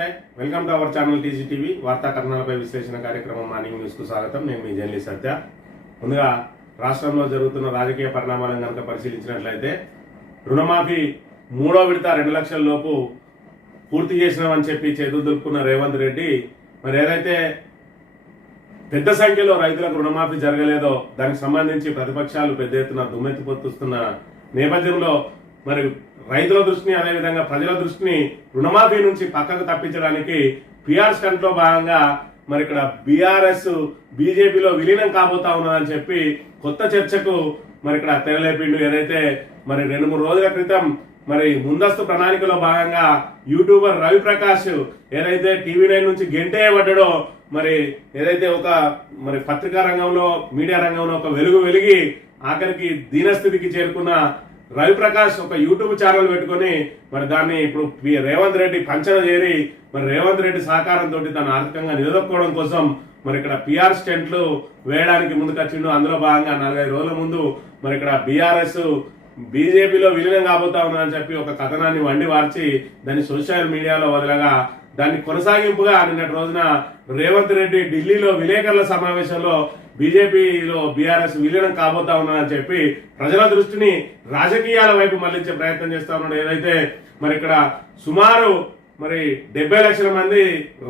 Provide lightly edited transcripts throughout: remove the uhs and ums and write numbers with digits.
నమస్తే, welcome to our channel TGTV వార్తా కథనాలపై విశ్లేషణ కార్యక్రమం మార్నింగ్ న్యూస్ కు స్వాగతం. నేను మీ జర్నలిస్ట్ సత్య. ముందుగా రాష్ట్రంలో జరుగుతున్న రాజకీయ పరిణామాలను కనుక పరిశీలించినట్లయితే రుణమాఫీ మూడో విడత 2 లక్షల లోపు పూర్తి చేసినామని చెప్పి చేతులు దులుపుకున్న రేవంత్ రెడ్డి మరి ఏదైతే పెద్ద సంఖ్యలో రైతులకు రుణమాఫీ జరగలేదో దానికి సంబంధించి ప్రతిపక్షాలు పెద్ద ఎత్తున దుమ్మెత్తిపోతున్న నేపథ్యంలో మరి రైతుల దృష్టిని అదేవిధంగా ప్రజల దృష్టిని రుణమాఫీ నుంచి పక్కకు తప్పించడానికి పిఆర్ స్టంట్ లో భాగంగా మరి ఇక్కడ బీఆర్ఎస్ బీజేపీలో విలీనం కాబోతా ఉన్నదని చెప్పి కొత్త చర్చకు మరి ఇక్కడ తెరలేపిండు. ఏదైతే మరి 2-3 రోజుల క్రితం మరి ముందస్తు ప్రణాళికలో భాగంగా యూట్యూబర్ రవిప్రకాష్ ఏదైతే టీవీ9 నుంచి గెంటేయబడ్డాడో మరి ఏదైతే ఒక మరి పత్రికా రంగంలో మీడియా రంగంలో ఒక వెలుగు వెలిగి ఆఖరికి దీనస్థితికి చేరుకున్న రవిప్రకాష్ ఒక యూట్యూబ్ ఛానల్ పెట్టుకుని మరి దాన్ని ఇప్పుడు రేవంత్ రెడ్డి పంచన చేరి మరి రేవంత్ రెడ్డి సహకారంతో దాన్ని ఆర్థికంగా నిలదొక్కుకోవడం కోసం మరి ఇక్కడ పిఆర్ స్టెంట్లు వేయడానికి ముందుకొచ్చిండు. అందులో భాగంగా 45 రోజుల ముందు మరి ఇక్కడ బీఆర్ఎస్ బీజేపీలో విలీనం కాబోతా ఉన్నదని చెప్పి ఒక కథనాన్ని వండి వార్చి దాన్ని సోషల్ మీడియాలో వదలగా దాన్ని కొనసాగింపుగా నిన్నటి రోజున రేవంత్ రెడ్డి ఢిల్లీలో విలేకరుల సమావేశంలో బీజేపీలో బీఆర్ఎస్ విలీనం కాబోతా ఉన్నారని చెప్పి ప్రజల దృష్టిని రాజకీయాల వైపు మళ్లించే ప్రయత్నం చేస్తా ఉన్నాడు. ఏదైతే మరి ఇక్కడ సుమారు మరి 70 లక్షల మంది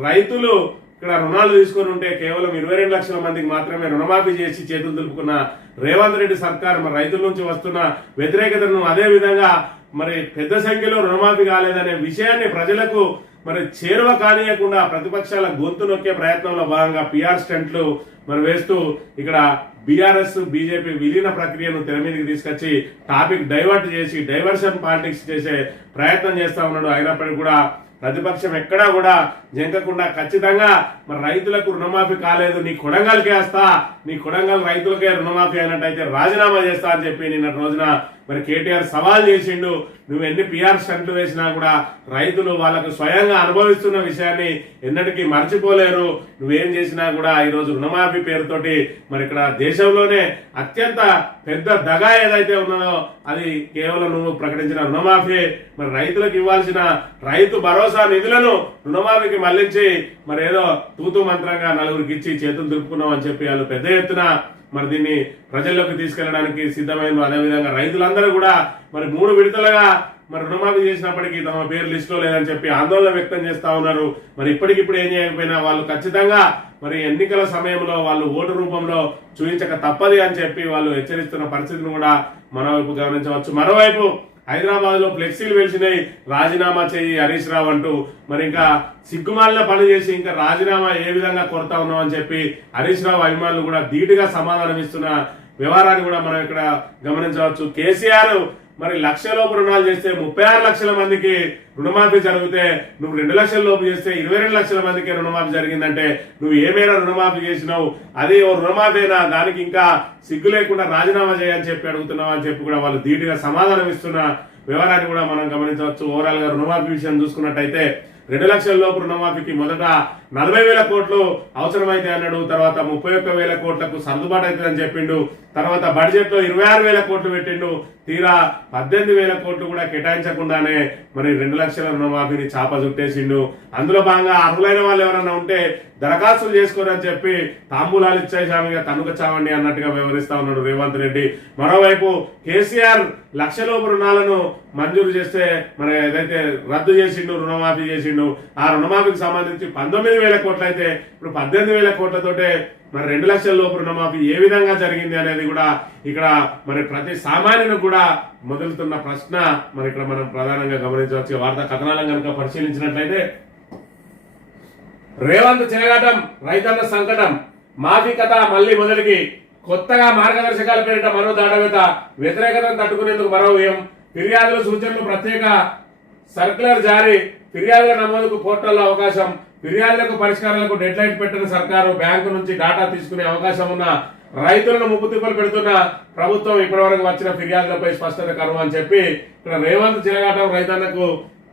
రైతులు ఇక్కడ రుణాలు తీసుకొని ఉంటే కేవలం 22 లక్షల మందికి మాత్రమే రుణమాఫీ చేసి చేతులు దులుపుకున్న రేవంత్ రెడ్డి సర్కార్ మరి రైతుల నుంచి వస్తున్న వ్యతిరేకతను అదే విధంగా మరి పెద్ద సంఖ్యలో రుణమాఫీ కాలేదనే విషయాన్ని ప్రజలకు మరి చేరువ కానియకుండా ప్రతిపక్షాల గొంతు నొక్కే ప్రయత్నంలో భాగంగా పిఆర్ స్టంట్లు మరి వేస్తూ ఇక్కడ బీఆర్ఎస్ బీజేపీ విలీన ప్రక్రియను తెర మీదకి తీసుకొచ్చి టాపిక్ డైవర్ట్ చేసి డైవర్షన్ పాలిటిక్స్ చేసే ప్రయత్నం చేస్తా ఉన్నాడు. అయినప్పటికీ కూడా ప్రతిపక్షం ఎక్కడా కూడా జంకకుండా ఖచ్చితంగా మరి రైతులకు రుణమాఫీ కాలేదు, నీ కొడంగల్కే వస్తా, నీ కొడంగల్ రైతులకే రుణమాఫీ అయినట్టయితే రాజీనామా చేస్తా అని చెప్పి నిన్న రోజున మరి కేటీఆర్ సవాల్ చేసిండు. నువ్వు ఎన్ని పిఆర్ స్టంట్లు వేసినా కూడా రైతులు వాళ్ళకు స్వయంగా అనుభవిస్తున్న విషయాన్ని ఎన్నటికీ మర్చిపోలేరు. నువ్వేం చేసినా కూడా ఈరోజు రుణమాఫీ పేరుతోటి మరి ఇక్కడ దేశంలోనే అత్యంత పెద్ద దగా ఏదైతే ఉన్నదో అది కేవలం నువ్వు ప్రకటించిన రుణమాఫీ. మరి రైతులకు ఇవ్వాల్సిన రైతు భరోసా నిధులను రుణమాఫీకి మళ్లించి మరి ఏదో తూతు మంత్రంగా నలుగురికి ఇచ్చి చేతులు దులుపుకున్నాం అని చెప్పి వాళ్ళు పెద్ద ఎత్తున మరి దీన్ని ప్రజల్లోకి తీసుకెళ్లడానికి సిద్ధమైన. అదేవిధంగా రైతులందరూ కూడా మరి 3 విడతలుగా మరి రుణమాఫీ చేసినప్పటికీ తమ పేరు లిస్టులో లేదని చెప్పి ఆందోళన వ్యక్తం చేస్తా ఉన్నారు. మరి ఇప్పటికిప్పుడు ఏం చేయకపోయినా వాళ్ళు ఖచ్చితంగా మరి ఎన్నికల సమయంలో వాళ్ళు ఓటు రూపంలో చూపించక తప్పది అని చెప్పి వాళ్ళు హెచ్చరిస్తున్న పరిస్థితిని కూడా మరోవైపు గమనించవచ్చు. మరోవైపు హైదరాబాద్ లో ఫ్లెక్సీలు వెలిసినాయి, రాజీనామా చేయి హరీష్ రావు అంటూ మరి ఇంకా సిగ్గుమాలిన పని చేసి ఇంకా రాజీనామా ఏ విధంగా కొడతా ఉన్నాం అని చెప్పి హరీష్ రావు అభిమానులు కూడా ధీటుగా సమాధానం ఇస్తున్న వ్యవహారాన్ని కూడా మనం ఇక్కడ గమనించవచ్చు. కేసీఆర్ మరి 1 లక్ష లోపు రుణాలు చేస్తే 36 లక్షల మందికి రుణమాఫీ జరిగితే నువ్వు 2 లక్షల లోపు చేస్తే 22 లక్షల మందికి రుణమాఫీ జరిగిందంటే నువ్వు ఏ మేర రుణమాఫీ చేసినావు? అది ఓ రుణమాఫీనా? దానికి ఇంకా సిగ్గు లేకుండా రాజీనామా చేయని చెప్పి అడుగుతున్నావు అని చెప్పి కూడా వాళ్ళు ధీటుగా సమాధానం ఇస్తున్న వ్యవహారాన్ని కూడా మనం గమనించవచ్చు. ఓవరాల్ గా రుణమాఫీ విషయం చూసుకున్నట్టయితే 2 లక్షల లోపు రుణమాఫీకి మొదట 40,000 కోట్లు అవసరమైతే అన్నాడు, తర్వాత 31,000 కోట్లకు సర్దుబాటు అవుతుందని చెప్పిండు, తర్వాత బడ్జెట్ లో 26,000 కోట్లు పెట్టిండు, తీరా 18,000 కోట్లు కూడా కేటాయించకుండానే మరి 2 లక్షల రుణమాఫీని చాప చుట్టేసిండు. అందులో భాగంగా అర్హులైన వాళ్ళు ఎవరన్నా ఉంటే దరఖాస్తులు చేసుకోరని చెప్పి తాంబూలాలు ఇచ్చేసామిగా తనుక చావండి అన్నట్టుగా వ్యవహరిస్తా ఉన్నాడు రేవంత్ రెడ్డి. మరోవైపు కేసీఆర్ 1 లక్ష లోపు రుణాలను మంజూరు చేస్తే మరి ఏదైతే రద్దు చేసిండు, రుణమాఫీ చేసిండు, ఆ రుణమాఫీకి సంబంధించి 19,000 కోట్లు అయితే ఇప్పుడు 18,000 కోట్లతోటే మరి 2 లక్షల లోపు రుణమాఫీ ఏ విధంగా జరిగింది అనేది కూడా ఇక్కడ మరి ప్రతి సామాన్యుని కూడా మొదలుతున్న ప్రశ్న మరి ఇక్కడ మనం ప్రధానంగా గమనించవచ్చు. వార్తా కథనాలను కనుక పరిశీలించినట్లయితే రేవంత్ చెలగాటం, రైతన్న సంకటం, మాఫీ కథ మళ్లీ మొదటికి, కొత్తగా మార్గదర్శకాల పేరిట మరో దాడవేత, వ్యతిరేకతను తట్టుకునేందుకు మరో వ్యయం, ఫిర్యాదుల సూచనలు ప్రత్యేక సర్క్యులర్ జారీ, ఫిర్యాదుల నమోదుకు పోర్టల్లో అవకాశం, ఫిర్యాదులకు పరిష్కారాలకు డెడ్ లైన్ పెట్టిన సర్కారు, బ్యాంకు నుంచి డాటా తీసుకునే అవకాశం ఉన్న రైతులను ముప్పుతిప్పలు పెడుతున్న ప్రభుత్వం, ఇప్పటి వరకు వచ్చిన ఫిర్యాదులపై స్పష్టత కరువు అని చెప్పి ఇక్కడ రేవంత్ చెలగాటం రైతన్నకు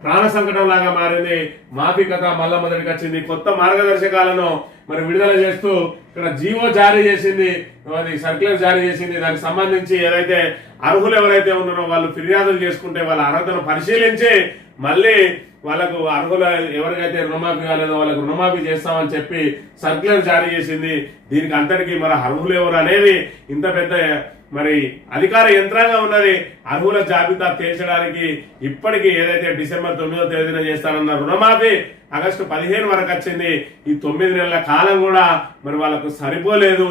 ప్రాణ సంకటం లాగా మారింది. మాఫీ కథ మళ్ళా మొదటికి వచ్చింది. కొత్త మార్గదర్శకాలను మరి విడుదల చేస్తూ ఇక్కడ జీవో జారీ చేసింది, అది సర్క్యులర్ జారీ చేసింది. దానికి సంబంధించి ఏదైతే అర్హులు ఎవరైతే ఉన్నారో వాళ్ళు ఫిర్యాదులు చేసుకుంటే వాళ్ళ అర్హతను పరిశీలించి మళ్ళీ వాళ్ళకు అర్హుల ఎవరికైతే రుణమాఫీ కాలేదో వాళ్ళకు రుణమాఫీ చేస్తామని చెప్పి సర్క్యులర్ జారీ చేసింది. దీనికి అంతటికి మరి అర్హులు ఎవరు అనేది ఇంత పెద్ద మరి అధికార యంత్రాంగం ఉన్నది. అర్హుల జాబితా తేల్చడానికి ఇప్పటికీ ఏదైతే డిసెంబర్ 9వ తేదీన చేస్తారన్న రుణమాఫీ ఆగస్టు 15 వరకు వచ్చింది. ఈ 9 నెలల కాలం కూడా మరి వాళ్ళకు సరిపోలేదు.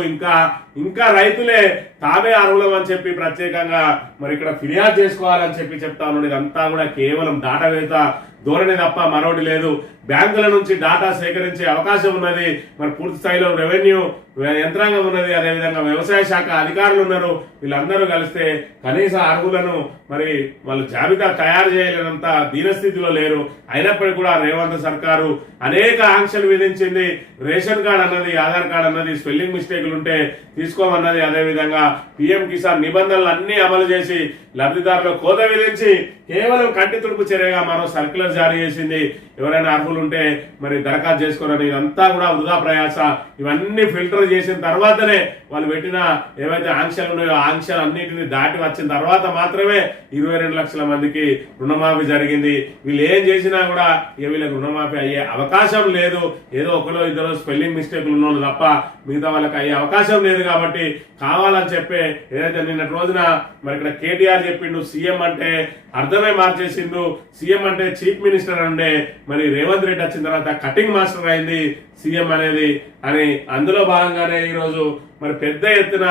ఇంకా రైతులే తామే అర్హులం అని చెప్పి ప్రత్యేకంగా మరి ఇక్కడ ఫిర్యాదు చేసుకోవాలని చెప్పి చెప్తా ఉన్నాడు. ఇదంతా కూడా కేవలం దాటవేత ధోరణి తప్ప మరొకటి లేదు. బ్యాంకుల నుంచి డాటా సేకరించే అవకాశం ఉన్నది. మరి పూర్తి స్థాయిలో రెవెన్యూ యంత్రాంగం ఉన్నది, అదేవిధంగా వ్యవసాయ శాఖ అధికారులు ఉన్నారు. వీళ్ళందరూ కలిస్తే కనీస అర్హులను మరి వాళ్ళు జాబితా తయారు చేయలేనంత దీనస్థితిలో లేరు. అయినప్పటికీ కూడా రేవంత్ సర్కారు అనేక ఆంక్షలు విధించింది. రేషన్ కార్డు అన్నది, ఆధార్ కార్డు అన్నది స్పెల్లింగ్ మిస్టేక్లు ఉంటే తీసుకోమన్నది. అదేవిధంగా పిఎం కిసాన్ నిబంధనలు అన్ని అమలు చేసి లబ్ధిదారులు కోత విధించి కేవలం కంటి తుడుపు చర్యగా మరో సర్క్యులర్ జారీ చేసింది. ఎవరైనా అర్హులు ఉంటే మరి దరఖాస్తు చేసుకోరని. ఇదంతా కూడా వృధా ప్రయాస. ఇవన్నీ ఫిల్టర్ చేసిన తర్వాతనే వాళ్ళు పెట్టిన ఏవైతే ఆంక్షలు ఉన్నాయో ఆంక్షలు అన్నింటినీ దాటి వచ్చిన తర్వాత మాత్రమే 22 లక్షల మందికి రుణమాఫీ జరిగింది. వీళ్ళు ఏం చేసినా కూడా వీళ్ళకి రుణమాఫీ అయ్యే అవకాశం లేదు. ఏదో ఒకరో ఇద్దరు స్పెల్లింగ్ మిస్టేక్లు ఉన్నోళ్ళు తప్ప మిగతా వాళ్ళకి అయ్యే అవకాశం లేదు. కాబట్టి కావాలని చెప్పే ఏదైతే నిన్నటి రోజున మరి ఇక్కడ కేటీఆర్ చెప్పిండు, సీఎం అంటే అర్థమే మార్చేసిండు, సీఎం అంటే చీఫ్ మినిస్టర్ అంటే మరి రేవంత్ రెడ్డి వచ్చిన తర్వాత కటింగ్ మాస్టర్ అయింది సీఎం అనేది అని. అందులో భాగంగానే ఈరోజు మరి పెద్ద ఎత్తున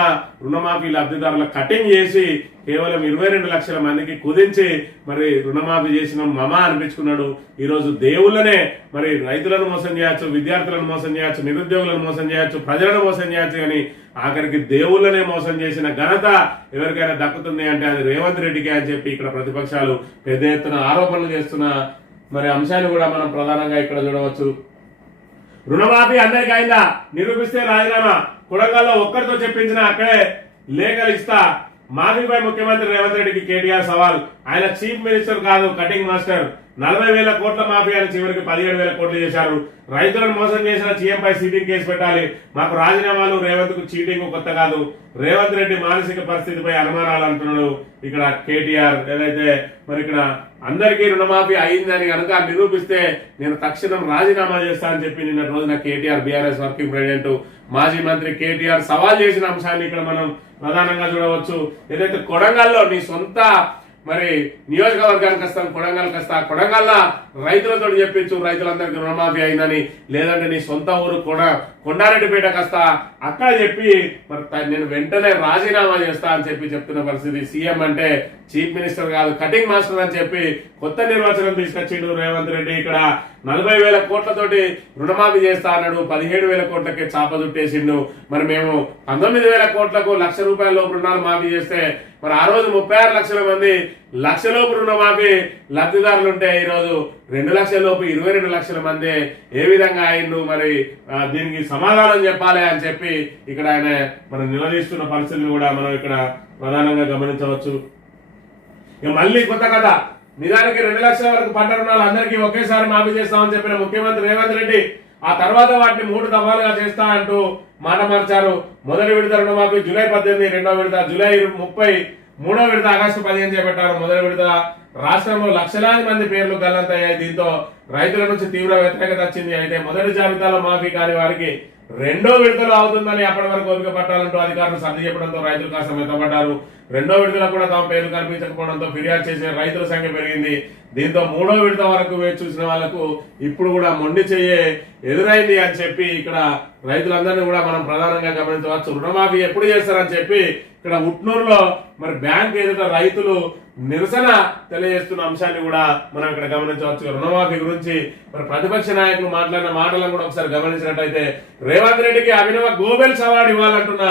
రుణమాఫీ లబ్ధిదారుల కటింగ్ చేసి కేవలం 22 లక్షల మందికి కుదించి మరి రుణమాఫీ చేసిన మమా అనిపించుకున్నాడు. ఈరోజు దేవుళ్ళనే మరి రైతులను మోసం చేయొచ్చు, విద్యార్థులను మోసం చేయొచ్చు, నిరుద్యోగులను మోసం చేయొచ్చు, ప్రజలను మోసం చేయొచ్చు, కానీ ఆఖరికి దేవుళ్ళనే మోసం చేసిన ఘనత ఎవరికైనా దక్కుతుంది అంటే అది రేవంత్ రెడ్డికి అని చెప్పి ఇక్కడ ప్రతిపక్షాలు పెద్ద ఎత్తున ఆరోపణలు చేస్తున్న మరి అంశాన్ని కూడా మనం ప్రధానంగా ఇక్కడ చూడవచ్చు. రుణమాఫీ అందరికీ అయిందా నిరూపిస్తే రాజీనామా. కొడంగల్లో ఒక్కరితో చెప్పించిన అక్కడే లేఖలు ఇస్తా. మాఫీపై ముఖ్యమంత్రి రేవంత్ రెడ్డికి కేటీఆర్ సవాల్. ఆయన చీఫ్ మినిస్టర్ కాదు, కటింగ్ మాస్టర్. 40,000 కోట్ల మాఫీ అని చివరికి 17,000 కోట్లు చేశారు. రైతులను మోసం చేసిన సీఎంపై చీటింగ్ కేసు పెట్టాలి. మాకు రాజీనామాలు, రేవంత్ కు చీటింగ్ కొత్త కాదు. రేవంత్ రెడ్డి మానసిక పరిస్థితిపై అనుమానాలు అంటున్నాడు ఇక్కడ కేటీఆర్. ఏదైతే మరి ఇక్కడ అందరికీ రుణమాఫీ అయిందని కనుక నిరూపిస్తే నేను తక్షణం రాజీనామా చేస్తా అని చెప్పి నిన్న రోజున కేటీఆర్ బీఆర్ఎస్ వర్కింగ్ ప్రెసిడెంట్ మాజీ మంత్రి కేటీఆర్ సవాల్ చేసిన అంశాన్ని ఇక్కడ మనం ప్రధానంగా చూడవచ్చు. ఏదైతే కొడంగల్లో నీ సొంత మరి నియోజకవర్గానికి వస్తాను, కొడంగల్కి వస్తా, కొడంగల్లో రైతులతో చెప్పించు రైతులందరికీ రుణమాఫీ అయిందని. లేదంటే నీ సొంత ఊరు కొండారెడ్డిపేటకు వస్తా, అక్కడ చెప్పి మరి నేను వెంటనే రాజీనామా చేస్తా అని చెప్పి చెప్తున్న పరిస్థితి. సీఎం అంటే చీఫ్ మినిస్టర్ కాదు, కటింగ్ మాస్టర్ అని చెప్పి కొత్త నిర్వచనం తీసుకొచ్చిండు రేవంత్ రెడ్డి. ఇక్కడ 40,000 కోట్లతోటి రుణమాఫీ చేస్తా అన్నాడు, 17,000 కోట్లకే చాప చుట్టేసిండు. మరి మేము 19,000 కోట్లకు ₹1,00,000 లోపు రుణాలు మాఫీ చేస్తే మరి ఆ రోజు 36 లక్షల మంది లక్షలోపు రుణమాఫీ లబ్ధిదారులు ఉంటే ఈరోజు 2 లక్షల లోపు 22 లక్షల మంది ఏ విధంగా అయిండు. మరి దీనికి సమాధానం చెప్పాలి అని చెప్పి ఇక్కడ ఆయన మనం నిలదీస్తున్న పరిస్థితిని కూడా మనం ఇక్కడ ప్రధానంగా గమనించవచ్చు. ఇక మళ్ళీ కొత్త కథ. నిజానికి 2 లక్షల వరకు పంట రుణాలు అందరికీ ఒకేసారి మాఫీ చేస్తామని చెప్పిన ముఖ్యమంత్రి రేవంత్ రెడ్డి ఆ తర్వాత వాటిని 3 దఫాలుగా చేస్తా అంటూ మాట మార్చారు. మొదటి విడత రుణమాఫీ జూలై 18, రెండో విడత జూలై 30, మూడో విడత ఆగస్టు 15 చేపట్టారు. మొదటి విడత రాష్ట్రంలో లక్షలాది మంది పేర్లు గల్లంతయ్యాయి. దీంతో రైతుల నుంచి తీవ్ర వ్యతిరేకత వచ్చింది. అయితే మొదటి జాబితాలో మాఫీ కాని వారికి రెండో విడతలో అవుతుందని అప్పటి వరకు ఓపిక పట్టాలంటూ అధికారులు సర్ది చెప్పడంతో రైతులు కాస్త మెత్తపడ్డారు. రెండో విడతలో కూడా తమ పేర్లు కనిపించకపోవడంతో ఫిర్యాదు చేసిన రైతుల సంఖ్య పెరిగింది. దీంతో మూడో విడత వరకు వేచి చూసిన వాళ్లకు ఇప్పుడు కూడా మొండి చెయ్యే ఎదురైంది అని చెప్పి ఇక్కడ రైతులందరినీ కూడా మనం ప్రధానంగా గమనించవచ్చు. రుణమాఫీ ఎప్పుడు చేస్తారని చెప్పి ఇక్కడ ఉట్నూరులో మరి బ్యాంక్ ఎదుట రైతులు నిరసన తెలియజేస్తున్న అంశాన్ని కూడా మనం ఇక్కడ గమనించవచ్చు. రుణమాఫీ గురించి మరి ప్రతిపక్ష నాయకులు మాట్లాడిన మాటలను కూడా ఒకసారి గమనించినట్టయితే రేవంత్ రెడ్డికి అభినవ గోబెల్స్ అవార్డు ఇవ్వాలంటున్న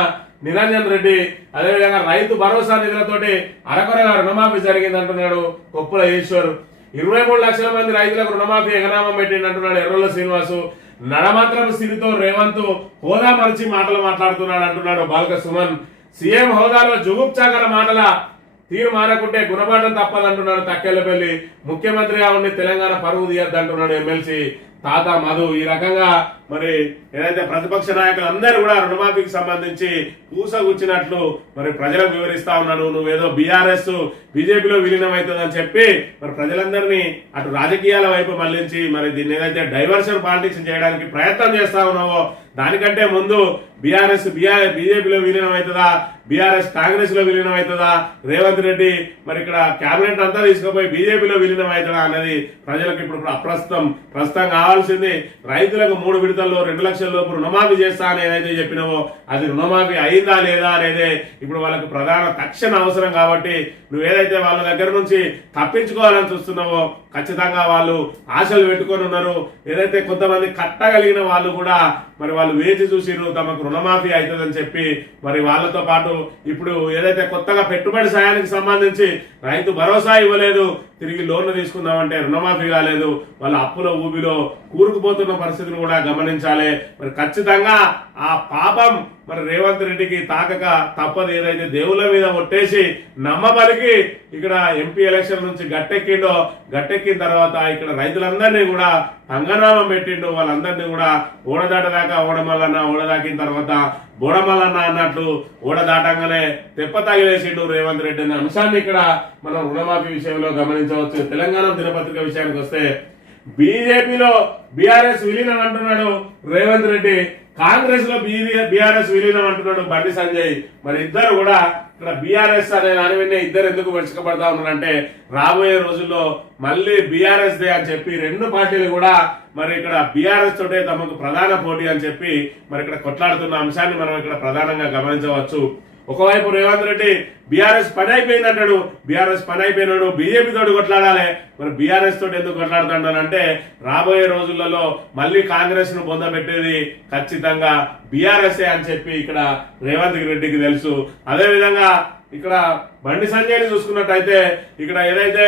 నిరంజన్ రెడ్డి, అదేవిధంగా రైతు భరోసా నిధులతోటి అరకొరగా రుణమాఫీ జరిగిందంటున్నాడు కొప్పుల ఈశ్వర్. 23 లక్షల మంది రైతులకు రుణమాఫీ ఎగనామం పెట్టిందంటున్నాడు ఎర్రొల్ల శ్రీనివాసు. నడమాత్రం స్థితితో రేవంత్ హోదా మరిచి మాటలు మాట్లాడుతున్నాడు అంటున్నాడు బాల్క సుమన్. సీఎం హోదాలో జుగుప్చాగల మాటల తీరు మారకుంటే గుణపాఠం తప్పాలంటున్నాడు తక్కెళ్ళపల్లి. ముఖ్యమంత్రిగా ఉండి తెలంగాణ పరువు తీయద్దంటున్నాడు ఎమ్మెల్సీ తాత మధు. ఈ రకంగా మరి ఏదైతే ప్రతిపక్ష నాయకులు అందరూ కూడా రుణమాఫీకి సంబంధించి పూసగుచ్చినట్లు మరి ప్రజలకు వివరిస్తా ఉన్నాడు. నువ్వేదో బీఆర్ఎస్ బీజేపీలో విలీనం అవుతుందని చెప్పి మరి ప్రజలందరినీ అటు రాజకీయాల వైపు మళ్లించి మరి దీన్ని ఏదైతే డైవర్షన్ పాలిటిక్స్ చేయడానికి ప్రయత్నం చేస్తా ఉన్నావో దానికంటే ముందు బీజేపీలో విలీనం అవుతుందా, బీఆర్ఎస్ కాంగ్రెస్ లో విలీనం అవుతుందా, రేవంత్ రెడ్డి మరి ఇక్కడ కేబినెట్ అంతా తీసుకుపోయి బీజేపీలో విలీనం అవుతుందా అనేది ప్రజలకు ఇప్పుడు ప్రస్తుతం కావాల్సింది. రైతులకు 3 విడతల్లో 2 లక్షల లోపు రుణమాఫీ చేస్తా అని ఏదైతే చెప్పినావో అది రుణమాఫీ అయిందా లేదా అనేది ఇప్పుడు వాళ్ళకు తక్షణ అవసరం. కాబట్టి నువ్వేదైతే వాళ్ళ దగ్గర నుంచి తప్పించుకోవాలని చూస్తున్నావో ఖచ్చితంగా వాళ్ళు ఆశలు పెట్టుకొని ఉన్నారు. ఏదైతే కొంతమంది కట్టగలిగిన వాళ్ళు కూడా మరి వాళ్ళు వేచి చూసిరు తమకు రుణమాఫీ అవుతుందని చెప్పి మరి వాళ్ళతో పాటు ఇప్పుడు ఏదైతే కొత్తగా పెట్టుబడి సాయానికి సంబంధించి రైతు భరోసా ఇవ్వలేదు, తిరిగి లోన్లు తీసుకుందామంటే రుణమాఫీ కాలేదు, వాళ్ళ అప్పుల ఊబిలో కూరుకుపోతున్న పరిస్థితిని కూడా గమనించాలి. మరి ఖచ్చితంగా ఆ పాపం మరి రేవంత్ రెడ్డికి తాకక తప్పదు. ఏదైతే దేవుళ్ళ మీద ఒట్టేసి నమ్మబలికి ఇక్కడ ఎంపీ ఎలక్షన్ నుంచి గట్టెక్కిన తర్వాత ఇక్కడ రైతులందరినీ కూడా అంగనామం పెట్టిండు. వాళ్ళందరినీ కూడా ఓడదాటదాకా ఓడదాకిన తర్వాత బోడమల్లన్న అన్నట్లు ఓడదాటంగానే తెప్ప తగిలేసిండు రేవంత్ రెడ్డి అనే అంశాన్ని ఇక్కడ మనం రుణమాఫీ విషయంలో గమనించవచ్చు. తెలంగాణ దినపత్రిక విషయానికి వస్తే బీజేపీలో బీఆర్ఎస్ విలీనం అంటున్నాడు రేవంత్ రెడ్డి, కాంగ్రెస్ లో బీఆర్ఎస్ విలీనం అంటున్నాడు బండి సంజయ్. మరి ఇద్దరు కూడా ఇక్కడ బీఆర్ఎస్ అనే దాని మీద ఇద్దరు ఎందుకు వెనుకబడతా ఉన్నారంటే రాబోయే రోజుల్లో మళ్ళీ బీఆర్ఎస్ దే అని చెప్పి 2 పార్టీలు కూడా మరి ఇక్కడ బీఆర్ఎస్ తోటే తమకు ప్రధాన పోటీ అని చెప్పి మరి ఇక్కడ కొట్లాడుతున్న అంశాన్ని మనం ఇక్కడ ప్రధానంగా గమనించవచ్చు. ఒకవైపు రేవంత్ రెడ్డి బీఆర్ఎస్ పని అయిపోయిందంటాడు, బీఆర్ఎస్ పని అయిపోయినాడు బీజేపీ తోటి కొట్లాడాలి. మరి బీఆర్ఎస్ తోటి ఎందుకు కొట్లాడుతుంటానంటే రాబోయే రోజులలో మళ్ళీ కాంగ్రెస్ ను పొందబెట్టేది ఖచ్చితంగా బీఆర్ఎస్ అని చెప్పి ఇక్కడ రేవంత్ రెడ్డికి తెలుసు. అదేవిధంగా ఇక్కడ బండి సంజయ్ని చూసుకున్నట్టయితే ఇక్కడ ఏదైతే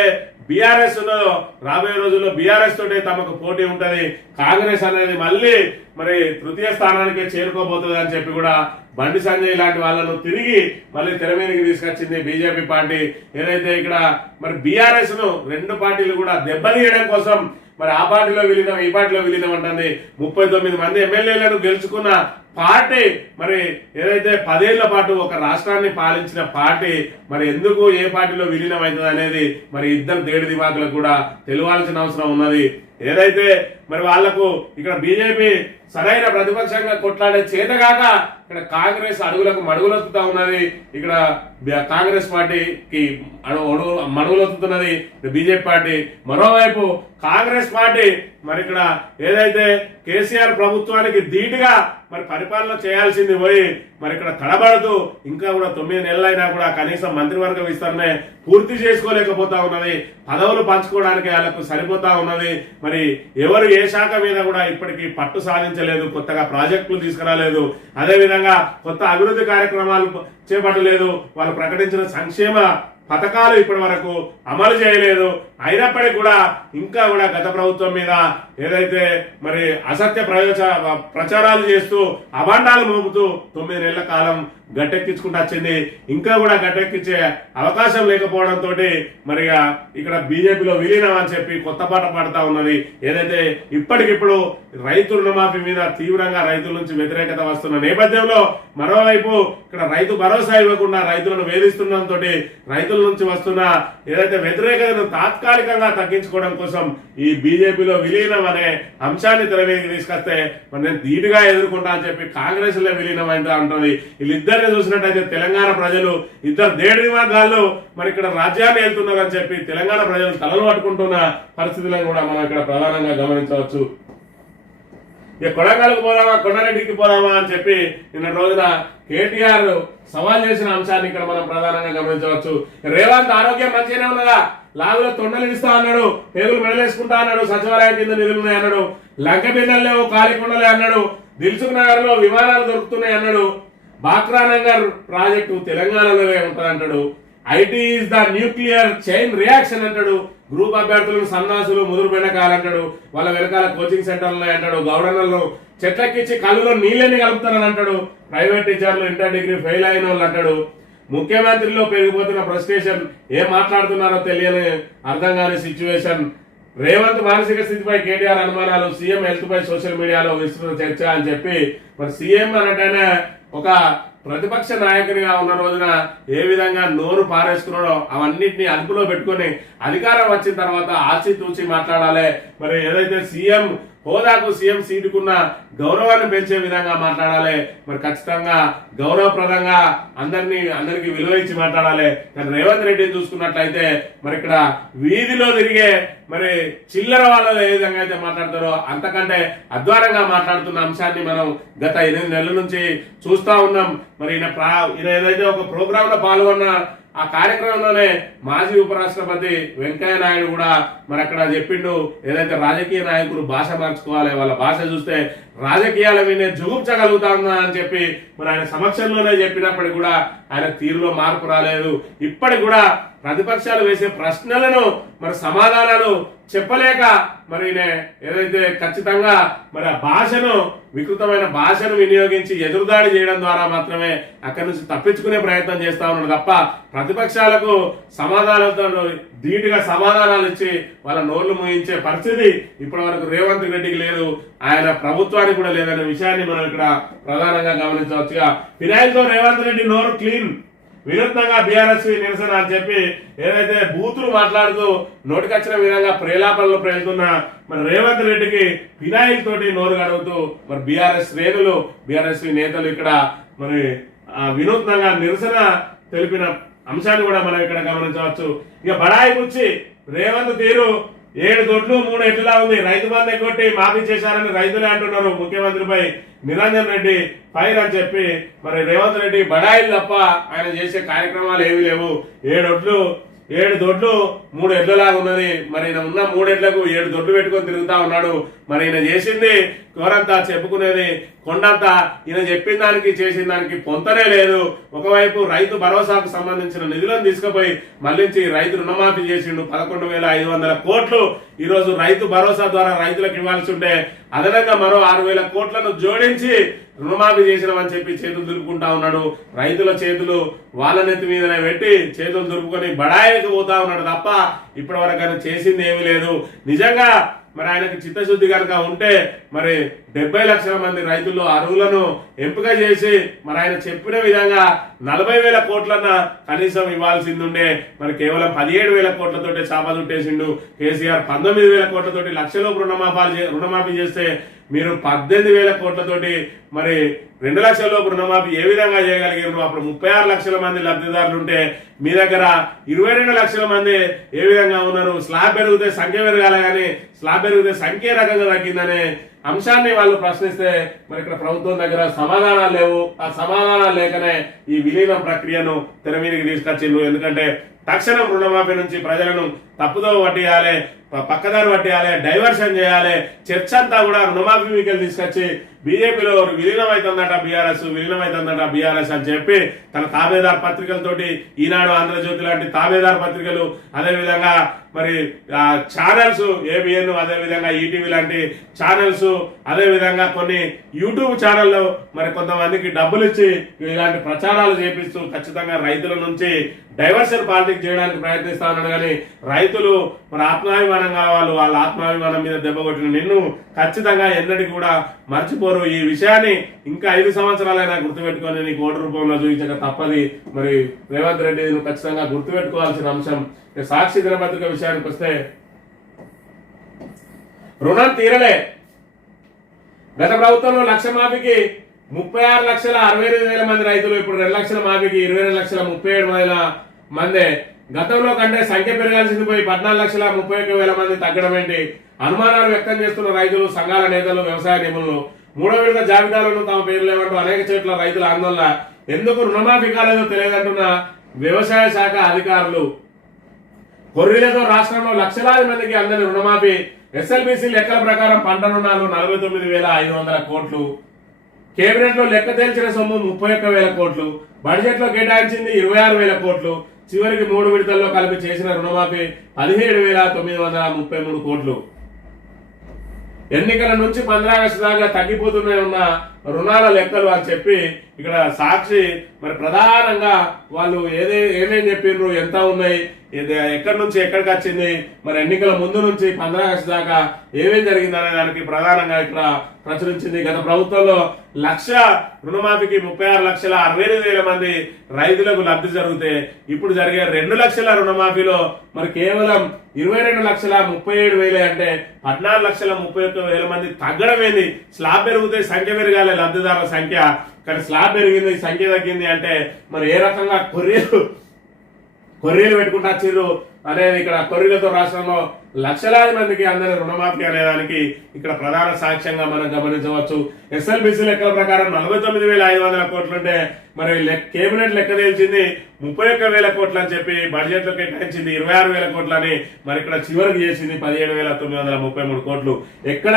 బీఆర్ఎస్ ఉన్నదో రాబోయే రోజుల్లో బీఆర్ఎస్ తోటే తమకు పోటీ ఉంటది, కాంగ్రెస్ అనేది మళ్ళీ మరి తృతీయ స్థానానికి చేరుకోబోతుంది అని చెప్పి కూడా బండి సంజయ్ లాంటి వాళ్ళను తిరిగి మళ్ళీ తెర మీదకి తీసుకొచ్చింది బీజేపీ పార్టీ. ఏదైతే ఇక్కడ మరి బీఆర్ఎస్ ను 2 పార్టీలు కూడా దెబ్బతీయడం కోసం మరి ఆ పార్టీలో విలీనం ఈ పార్టీలో విలీనం అంటుంది. 39 మంది ఎమ్మెల్యేలను గెలుచుకున్న పార్టీ మరి ఏదైతే 10 ఏళ్ల పాటు ఒక రాష్ట్రాన్ని పాలించిన పార్టీ మరి ఎందుకు ఏ పార్టీలో విలీనం అవుతుంది అనేది మరి ఇద్దరు దేడి దిమాకులకు కూడా తెలియాల్సిన అవసరం ఉన్నది. ఏదైతే మరి వాళ్లకు ఇక్కడ బీజేపీ సరైన ప్రతిపక్షంగా కొట్లాడే చేతగాక ఇక్కడ కాంగ్రెస్ అడుగులకు మడుగులొత్తుతా ఉన్నది. ఇక్కడ కాంగ్రెస్ పార్టీకి మడుగులొత్తుతున్నది బీజేపీ పార్టీ. మరోవైపు కాంగ్రెస్ పార్టీ మరి ఇక్కడ ఏదైతే కేసీఆర్ ప్రభుత్వానికి ధీటుగా మరి పరిపాలన చేయాల్సింది పోయి మరి ఇక్కడ తడబడుతూ ఇంకా కూడా 9 నెలలైనా కూడా కనీసం మంత్రివర్గ విస్తరణ పూర్తి చేసుకోలేకపోతా ఉన్నది. పదవులు పంచుకోవడానికి వాళ్ళకు సరిపోతా ఉన్నది. మరి ఎవరు ఏ శాఖ మీద కూడా ఇప్పటికీ పట్టు సాధించలేదు, కొత్తగా ప్రాజెక్టులు తీసుకురాలేదు, అదేవిధంగా కొత్త అభివృద్ధి కార్యక్రమాలు చేపట్టలేదు, వాళ్ళు ప్రకటించిన సంక్షేమ పథకాలు ఇప్పటి వరకు అమలు చేయలేదు. అయినప్పటికీ కూడా ఇంకా కూడా గత ప్రభుత్వం మీద ఏదైతే మరి అసత్య ప్రచారాలు చేస్తూ అభాండాలు మోపుతూ 9 నెలల కాలం గట్టెక్కించుకుంటూ వచ్చింది. ఇంకా కూడా గట్టెక్కించే అవకాశం లేకపోవడంతో మరి ఇక్కడ బీజేపీలో విలీనం అని చెప్పి కొత్త పాట పాడుతా ఉన్నది. ఏదైతే ఇప్పటికిప్పుడు రైతు రుణమాఫీ మీద తీవ్రంగా రైతుల నుంచి వ్యతిరేకత వస్తున్న నేపథ్యంలో మరోవైపు ఇక్కడ రైతు భరోసా ఇవ్వకుండా రైతులను వేధిస్తుండటంతో రైతుల నుంచి వస్తున్న ఏదైతే వ్యతిరేకతను తాత్కాలికంగా తగ్గించుకోవడం కోసం ఈ బీజేపీలో విలీనం అనే అంశాన్ని తెర మీదకి తీసుకొస్తే మరి నేను ధీటుగా ఎదుర్కొంటా అని చెప్పి కాంగ్రెస్ లో విలీనం అంటే అంటుంది. వీళ్ళిద్దరిని చూసినట్టయితే తెలంగాణ ప్రజలు ఇద్దరు దేడి మార్గాల్లో మరి ఇక్కడ రాజ్యాన్ని వెళ్తున్నారని చెప్పి తెలంగాణ ప్రజలు తలలు పట్టుకుంటున్న పరిస్థితులను కూడా మనం ఇక్కడ ప్రధానంగా గమనించవచ్చు. ఇక కొడంగల్కి పోదామా కొండారెడ్డికి పోదామా అని చెప్పి నిన్న రోజున కేటీఆర్ సవాల్ చేసిన అంశాన్ని ఇక్కడ మనం ప్రధానంగా గమనించవచ్చు. రేవంత్ ఆరోగ్యం మంచిగానే ఉన్నదా, లాగులో తొండలు ఇస్తా అన్నాడు, పేగులు మెడలేసుకుంటా అన్నాడు, సచివాలయం కింద నిధులున్నాయి అన్నాడు, లంక బిన్నలు లేవు కాలికొండలే అన్నాడు, దిల్సుఖ్ నగర్ లో విమానాలు దొరుకుతున్నాయి అన్నాడు, బాక్రా నగర్ ప్రాజెక్టు తెలంగాణలోనే ఉంటదంటాడు, it is the nuclear chain reaction అంటాడు, గ్రూప్ అభ్యర్థులను సన్నాసులు ముదురు బెండకాలంటాడు, వాళ్ళ వెనకాల కోచింగ్ సెంటర్లు ఉన్నాయంటాడు, గౌడనలను చెట్లెక్కించి కళ్ళులో నీళ్ళని కలుపుతారని అంటాడు, ప్రైవేట్ టీచర్లు ఇంటర్ డిగ్రీ ఫెయిల్ అయిన వాళ్ళు అంటాడు, ముఖ్యమంత్రిలో పెరిగిపోతున్న ఫ్రస్ట్రేషన్, ఏం మాట్లాడుతున్నారో తెలియని అర్థం కాని సిచ్యువేషన్. రేవంత్ మానసిక స్థితిపై కేటీఆర్ అనుమానాలు, సీఎం హెల్త్ పై సోషల్ మీడియాలో విస్తృత చర్చ అని చెప్పి మరి సీఎం అన్నట్టనే ఒక ప్రతిపక్ష నాయకునిగా ఉన్న రోజున ఏ విధంగా నోరు పారేసుకున్నాడో అవన్నింటినీ అదుపులో పెట్టుకుని అధికారం వచ్చిన తర్వాత ఆచితూచి మాట్లాడాలి. మరి ఏదైతే సీఎం హోదాకు, సీఎం సీటుకున్న గౌరవాన్ని పెంచే విధంగా మాట్లాడాలి. మరి ఖచ్చితంగా గౌరవప్రదంగా అందరికి విలువ ఇచ్చి మాట్లాడాలి. కానీ రేవంత్ రెడ్డిని చూసుకున్నట్లయితే మరి ఇక్కడ వీధిలో తిరిగే మరి చిల్లర వాళ్ళు ఏ విధంగా అయితే మాట్లాడతారో అంతకంటే అధ్వానంగా మాట్లాడుతున్న అంశాన్ని మనం గత 8 నెలల నుంచి చూస్తా ఉన్నాం. మరి ఈయన ఏదైతే ఒక ప్రోగ్రామ్ లో పాల్గొన్న ఆ కార్యక్రమంలోనే మాజీ ఉపరాష్ట్రపతి వెంకయ్య నాయుడు కూడా మరి అక్కడ చెప్పిండు, ఏదైతే రాజకీయ నాయకులు భాష మార్చుకోవాలి, వాళ్ళ భాష చూస్తే రాజకీయాల మీద జుగుప్చగలుగుతాను అని చెప్పి మరి ఆయన సమక్షంలోనే చెప్పినప్పటికీ కూడా ఆయన తీరులో మార్పు రాలేదు. ఇప్పటికి కూడా ప్రతిపక్షాలు వేసే ప్రశ్నలను మరి సమాధానాలు చెప్పలేక మరి ఏదైతే ఖచ్చితంగా మరి ఆ భాషను, వికృతమైన భాషను వినియోగించి ఎదురుదాడి చేయడం ద్వారా మాత్రమే అక్కడి నుంచి తప్పించుకునే ప్రయత్నం చేస్తా ఉన్నాడు తప్ప ప్రతిపక్షాలకు సమాధానాలతో ధీటుగా సమాధానాలు ఇచ్చి వాళ్ళ నోళ్లు మూయించే పరిస్థితి ఇప్పటి వరకు రేవంత్ రెడ్డికి లేదు, ఆయన ప్రభుత్వానికి కూడా లేదనే విషయాన్ని మనం ఇక్కడ ప్రధానంగా గమనించవచ్చుగా. ఫినాయిల్తో రేవంత్ రెడ్డి నోరు క్లీన్, వినూత్నంగా బీఆర్ఎస్ నిరసన అని చెప్పి ఏదైతే బూతులు మాట్లాడుతూ నోటికొచ్చిన విధంగా ప్రేలాపనలు ప్రేలుతున్న మరి రేవంత్ రెడ్డికి ఫినాయిల్ తోటి నోరు గడుగుతూ మరి బీఆర్ఎస్ శ్రేణులు, బీఆర్ఎస్ నేతలు ఇక్కడ మరి వినూత్నంగా నిరసన తెలిపిన అంశాన్ని కూడా మనం ఇక్కడ గమనించవచ్చు. ఇక బడాయి పుచ్చి రేవంత్ తీరు 7 దొడ్లు 3 ఎట్లా ఉంది, రైతు బంధు ఎగ్గొట్టి మాఫీ చేశారని రైతులే అంటున్నారు. ముఖ్యమంత్రిపై నిరంజన్ రెడ్డి ఫైర్ అని చెప్పి మరి రేవంత్ రెడ్డి బడాయిలు తప్ప ఆయన చేసే కార్యక్రమాలు ఏమీ లేవు. 7 దొడ్లు 3 ఎడ్లలాగా ఉన్నది. మరి ఈయన ఉన్న 3 ఎడ్లకు 7 దొడ్లు పెట్టుకొని తిరుగుతా ఉన్నాడు. మరి ఈయన చేసింది కోరంతా, చెప్పుకునేది కొండంతా. ఈయన చెప్పిన దానికి చేసిన దానికి పొంతనే లేదు. ఒకవైపు రైతు భరోసాకు సంబంధించిన నిధులను తీసుకుపోయి మళ్లించి రైతు రుణమాఫీ చేసిండు 11,500 కోట్లు. ఈ రోజు రైతు భరోసా ద్వారా రైతులకు ఇవ్వాల్సి ఉంటే అదనంగా మరో 6,000 కోట్లను జోడించి రుణమాఫీ చేసినామని చెప్పి చేతులు దులుపుకుంటా ఉన్నాడు. రైతుల చేతులు వాళ్ళ నెత్తి మీదనే పెట్టి చేతులు దులుపుకొని బడాయికి పోతా ఉన్నాడు తప్ప ఇప్పటి వరకు ఆయన చేసింది ఏమీ లేదు. నిజంగా మరి ఆయనకు చిత్తశుద్ధి కనుక ఉంటే మరి 70 లక్షల మంది రైతుల్లో అర్హులను ఎంపిక చేసి మరి ఆయన చెప్పిన విధంగా 40,000 కోట్లన్న కనీసం ఇవ్వాల్సింది ఉండే. మరి కేవలం 17,000 కోట్లతోటి చాప చుట్టేసిండు కేసీఆర్. 19,000 కోట్లతోటి లక్షలోపు రుణమాఫీ చేస్తే మీరు 18,000 కోట్లతోటి మరి 2 లక్షల లోపు రుణమాఫీ ఏ విధంగా చేయగలిగారు? అప్పుడు 36 లక్షల మంది లబ్ధిదారులు ఉంటే మీ దగ్గర 22 లక్షల మంది ఏ విధంగా ఉన్నారు? స్లాబ్ పెరిగితే సంఖ్య పెరగాలి, కానీ స్లాబ్ పెరిగితే సంఖ్య రకంగా తగ్గిందనే అంశాన్ని వాళ్ళు ప్రశ్నిస్తే మరి ఇక్కడ ప్రభుత్వం దగ్గర సమాధానాలు లేవు. ఆ సమాధానాలు లేకనే ఈ విలీనం ప్రక్రియను తెర మీదకి తీసుకొచ్చిండ్రు. ఎందుకంటే తక్షణం రుణమాఫీ నుంచి ప్రజలను తప్పుదో పట్టియాలి, పక్కదారి పట్టియాలి, డైవర్షన్ చేయాలి. చర్చ అంతా కూడా రుణమాఫీ మీకెళ్ళి తీసుకొచ్చి బీజేపీలో విలీనం అవుతుందట బీఆర్ఎస్ అని చెప్పి తన తాబేదార్ పత్రికలతోటి ఈనాడు, ఆంధ్రజ్యోతి లాంటి తాబేదార్ పత్రికలు, అదేవిధంగా మరి ఛానల్స్ ఏబిఎన్, అదేవిధంగా ఈటీవీ లాంటి ఛానల్స్, అదేవిధంగా కొన్ని యూట్యూబ్ ఛానల్లో మరి కొంతమందికి డబ్బులు ఇచ్చి ఇలాంటి ప్రచారాలు చేపిస్తూ ఖచ్చితంగా రైతుల నుంచి డైవర్షన్ పాలిటిక్స్ చేయడానికి ప్రయత్నిస్తా ఉన్నాడు. కానీ రైతులు మరి ఆత్మాభిమానం కావాలి, వాళ్ళ ఆత్మాభిమానం మీద దెబ్బ కొట్టిన నిన్ను ఖచ్చితంగా ఎన్నటికి కూడా మర్చిపోరు. ఈ విషయాన్ని ఇంకా 5 సంవత్సరాలైనా గుర్తుపెట్టుకొని నీకు ఓటు రూపంలో చూపించక తప్పది. మరి రేవంత్ రెడ్డి నువ్వు ఖచ్చితంగా గుర్తుపెట్టుకోవాల్సిన అంశం. సాక్షి దినపత్రిక విషయానికి వస్తే రుణం తీరలే. గత ప్రభుత్వంలో 1,00,000 మాఫీకి 36,68,000 మంది రైతులు, ఇప్పుడు 2 లక్షల మాఫీకి 22,37,000 మంది. గతంలో కంటే సంఖ్య పెరగాల్సింది పోయి 14,31,000 మంది తగ్గడం ఏంటి? అనుమానాలు వ్యక్తం చేస్తున్న రైతులు, సంఘాల నేతలు, వ్యవసాయ నిపుణులు. 3వ విడత జాబితాలను తమ పేర్లు లేవంటూ అనేక చోట్ల రైతుల ఆందోళన. ఎందుకు రుణమాఫీ కాలేదో తెలియదంటున్న వ్యవసాయ శాఖ అధికారులు. కొర్రీలతో రాష్ట్రంలో లక్షలాది మందికి అందని రుణమాఫీ. ఎస్ఎల్బిసి లెక్కల ప్రకారం పంట రుణాలు 49,500 కోట్లు. కేబినెట్ లో లెక్క తేల్చిన సొమ్ము 31,000 కోట్లు. బడ్జెట్ లో కేటాయించింది 26,000 కోట్లు. చివరికి 3 విడతల్లో కలిపి చేసిన రుణమాఫీ 17,933 కోట్లు. ఎన్నికల నుంచి 15 ఆగస్టు దాకా తగ్గిపోతూనే ఉన్న రుణాల లెక్కలు అని చెప్పి ఇక్కడ సాక్షి మరి ప్రధానంగా వాళ్ళు ఏమేం చెప్పిండ్రు, ఎంత ఉన్నాయి, ఎక్కడి నుంచి ఎక్కడికి వచ్చింది, మరి ఎన్నికల ముందు నుంచి 15 ఆగస్టు దాకా ఏమేం జరిగిందనే దానికి ప్రధానంగా ఇక్కడ ప్రచురించింది. గత ప్రభుత్వంలో 1,00,000 రుణమాఫీకి 36,60,000 మంది రైతులకు లబ్ధి జరిగితే ఇప్పుడు జరిగే 2 లక్షల రుణమాఫీలో మరి కేవలం 22,37,000 అంటే 14,31,000 మంది తగ్గడం ఏంది? స్లాబ్ పెరిగితే సంఖ్య పెరగాలి, లబ్ధిదారుల సంఖ్య, కానీ స్లాబ్ పెరిగింది సంఖ్య తగ్గింది అంటే మరి ఏ రకంగా కొర్రీలు పెట్టుకుంటా వచ్చిర్రు అనేది ఇక్కడ కొర్రీలతో రాష్ట్రంలో లక్షలాది మందికి అందరి రుణమాఫీ అనేదానికి ఇక్కడ ప్రధాన సాక్ష్యంగా మనం గమనించవచ్చు. ఎస్ఎల్బిసి లెక్కల ప్రకారం 49,500 కోట్లుంటే మరి కేబినెట్ లెక్క తేల్చింది 31,000 కోట్లు అని చెప్పి బడ్జెట్ లో కేటాయించింది 26,000 కోట్లని మరి ఇక్కడ చివరికి చేసింది 17,933 కోట్లు. ఎక్కడ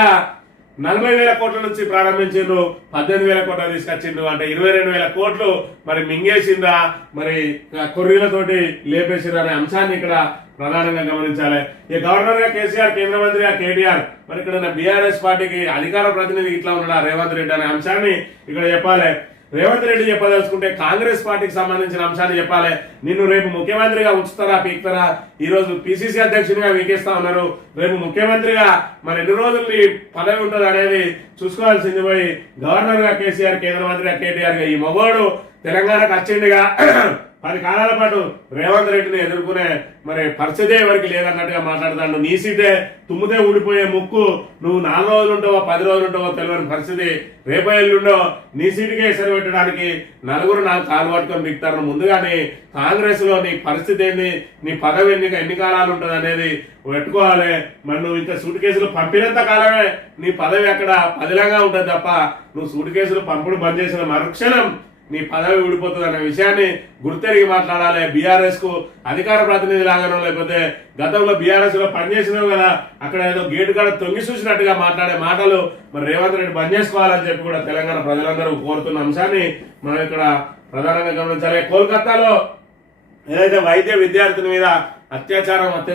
40,000 కోట్ల నుంచి ప్రారంభించిండ్రు, 18,000 కోట్ల తీసుకొచ్చిండ్రు అంటే 22,000 కోట్లు మరి మింగేసిందా, మరి కొర్రీలతోటి లేపేసిండ్రు అనే అంశాన్ని ఇక్కడ ప్రధానంగా గమనించాలి. ఈ గవర్నర్ గా కేసీఆర్, కేంద్ర మంత్రిగా కేటీఆర్, మరి ఇక్కడ బీఆర్ఎస్ పార్టీకి అధికార ప్రతినిధి ఇట్లా ఉన్నాడా రేవంత్ రెడ్డి అనే అంశాన్ని ఇక్కడ చెప్పాలి. రేవంత్ రెడ్డి చెప్పదలుచుకుంటే కాంగ్రెస్ పార్టీకి సంబంధించిన అంశాన్ని చెప్పాలి. నిన్ను రేపు ముఖ్యమంత్రిగా ఉంచుతారా పీక్తారా? ఈ రోజు పిసిసి అధ్యక్షునిగా వీకేస్తా ఉన్నారు, రేపు ముఖ్యమంత్రిగా మరి ఎన్ని రోజులు నీ పదవి ఉంటుంది అనేది చూసుకోవాల్సింది పోయి గవర్నర్ గా కేసీఆర్, కేంద్ర మంత్రిగా కేటీఆర్ గా ఈ మగోడు తెలంగాణకు వచ్చిండిగా 10 కాలాల పాటు రేవంత్ రెడ్డిని ఎదుర్కొనే మరి పరిస్థితే ఎవరికి లేదన్నట్టుగా మాట్లాడుతాడు. నీ సీటే తుమ్మితే ఊడిపోయే ముక్కు, నువ్వు 4 రోజులు ఉంటావో 10 రోజులు ఉంటావో తెలియని పరిస్థితి, రేపో ఎల్లుండో నీ సీటుకే ఎసరు పెట్టడానికి నలుగురు 4 కాలు పట్టుకొని దిగుతారు. ముందుగానే కాంగ్రెస్ లో నీ పరిస్థితి ఏంది, నీ పదవి ఎన్ని కాలాలు ఉంటుంది అనేది పెట్టుకోవాలి. మరి నువ్వు ఇంకా సూట్ కేసులు పంపినంత కాలమే నీ పదవి అక్కడ పదిలంగా ఉంటుంది తప్ప నువ్వు సూట్ కేసులు పంపుడు బంద్ చేసిన మరుక్షణం నీ పదవి ఊడిపోతుంది అనే విషయాన్ని గుర్తెరిగి మాట్లాడాలి. బీఆర్ఎస్ కు అధికార ప్రతినిధి లాగానో లేకపోతే గతంలో బీఆర్ఎస్ లో పనిచేసినావు కదా, అక్కడ ఏదో గేటు కాడ తొంగి చూసినట్టుగా మాట్లాడే మాటలు మరి రేవంత్ రెడ్డి బంద్ చేసుకోవాలని చెప్పి కూడా తెలంగాణ ప్రజలందరూ కోరుతున్న అంశాన్ని మనం ఇక్కడ ప్రధానంగా గమనించాలి. కోల్కతాలో ఏదైతే వైద్య విద్యార్థిని మీద హత్య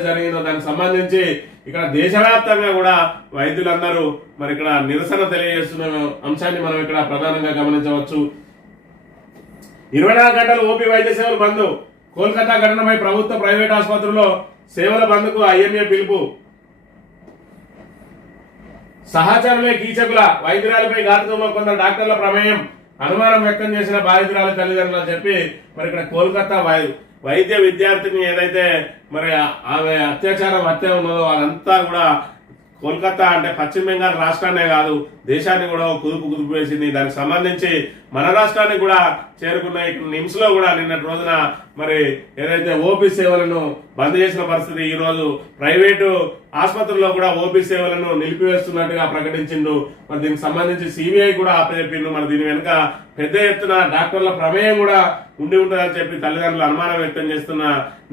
జరిగిందో దానికి సంబంధించి ఇక్కడ దేశవ్యాప్తంగా కూడా వైద్యులందరూ మరి ఇక్కడ నిరసన తెలియజేస్తున్న అంశాన్ని మనం ఇక్కడ ప్రధానంగా గమనించవచ్చు. 24 గంటలు ఓపీ వైద్య సేవలు బంద్. కోల్కతా ఘటనపై ప్రభుత్వ ప్రైవేట్ ఆసుపత్రుల్లో సేవల బంద్కు ఐఎంఏ పిలుపు. సహచరులే కీచకుల వైద్యురాలపై ఘాతుకంలో కొందరు డాక్టర్ల ప్రమేయం, అనుమానం వ్యక్తం చేసిన బాధితురాల తల్లిదండ్రులు అని చెప్పి మరి ఇక్కడ కోల్కతా వైద్య విద్యార్థిని ఏదైతే మరి ఆమె హత్య ఉన్నదో అదంతా కూడా కోల్కతా అంటే పశ్చిమ బెంగాల్ రాష్ట్రాన్నే కాదు దేశాన్ని కూడా కుదుపు వేసింది. దానికి సంబంధించి మన రాష్ట్రానికి కూడా చేరుకున్న నిమ్స్ లో కూడా నిన్నటి రోజున మరి ఏదైతే ఓపీ సేవలను బంద్ చేసిన పరిస్థితి, ఈ రోజు ప్రైవేటు ఆసుపత్రుల్లో కూడా ఓపీ సేవలను నిలిపివేస్తున్నట్టుగా ప్రకటించిండు. మరి దీనికి సంబంధించి సిబిఐ కూడా అప్పచెప్పిండు. మరి దీని వెనుక పెద్ద ఎత్తున డాక్టర్ల ప్రమేయం కూడా ఉంటుందని చెప్పి తల్లిదండ్రులు అనుమానం వ్యక్తం చేస్తున్న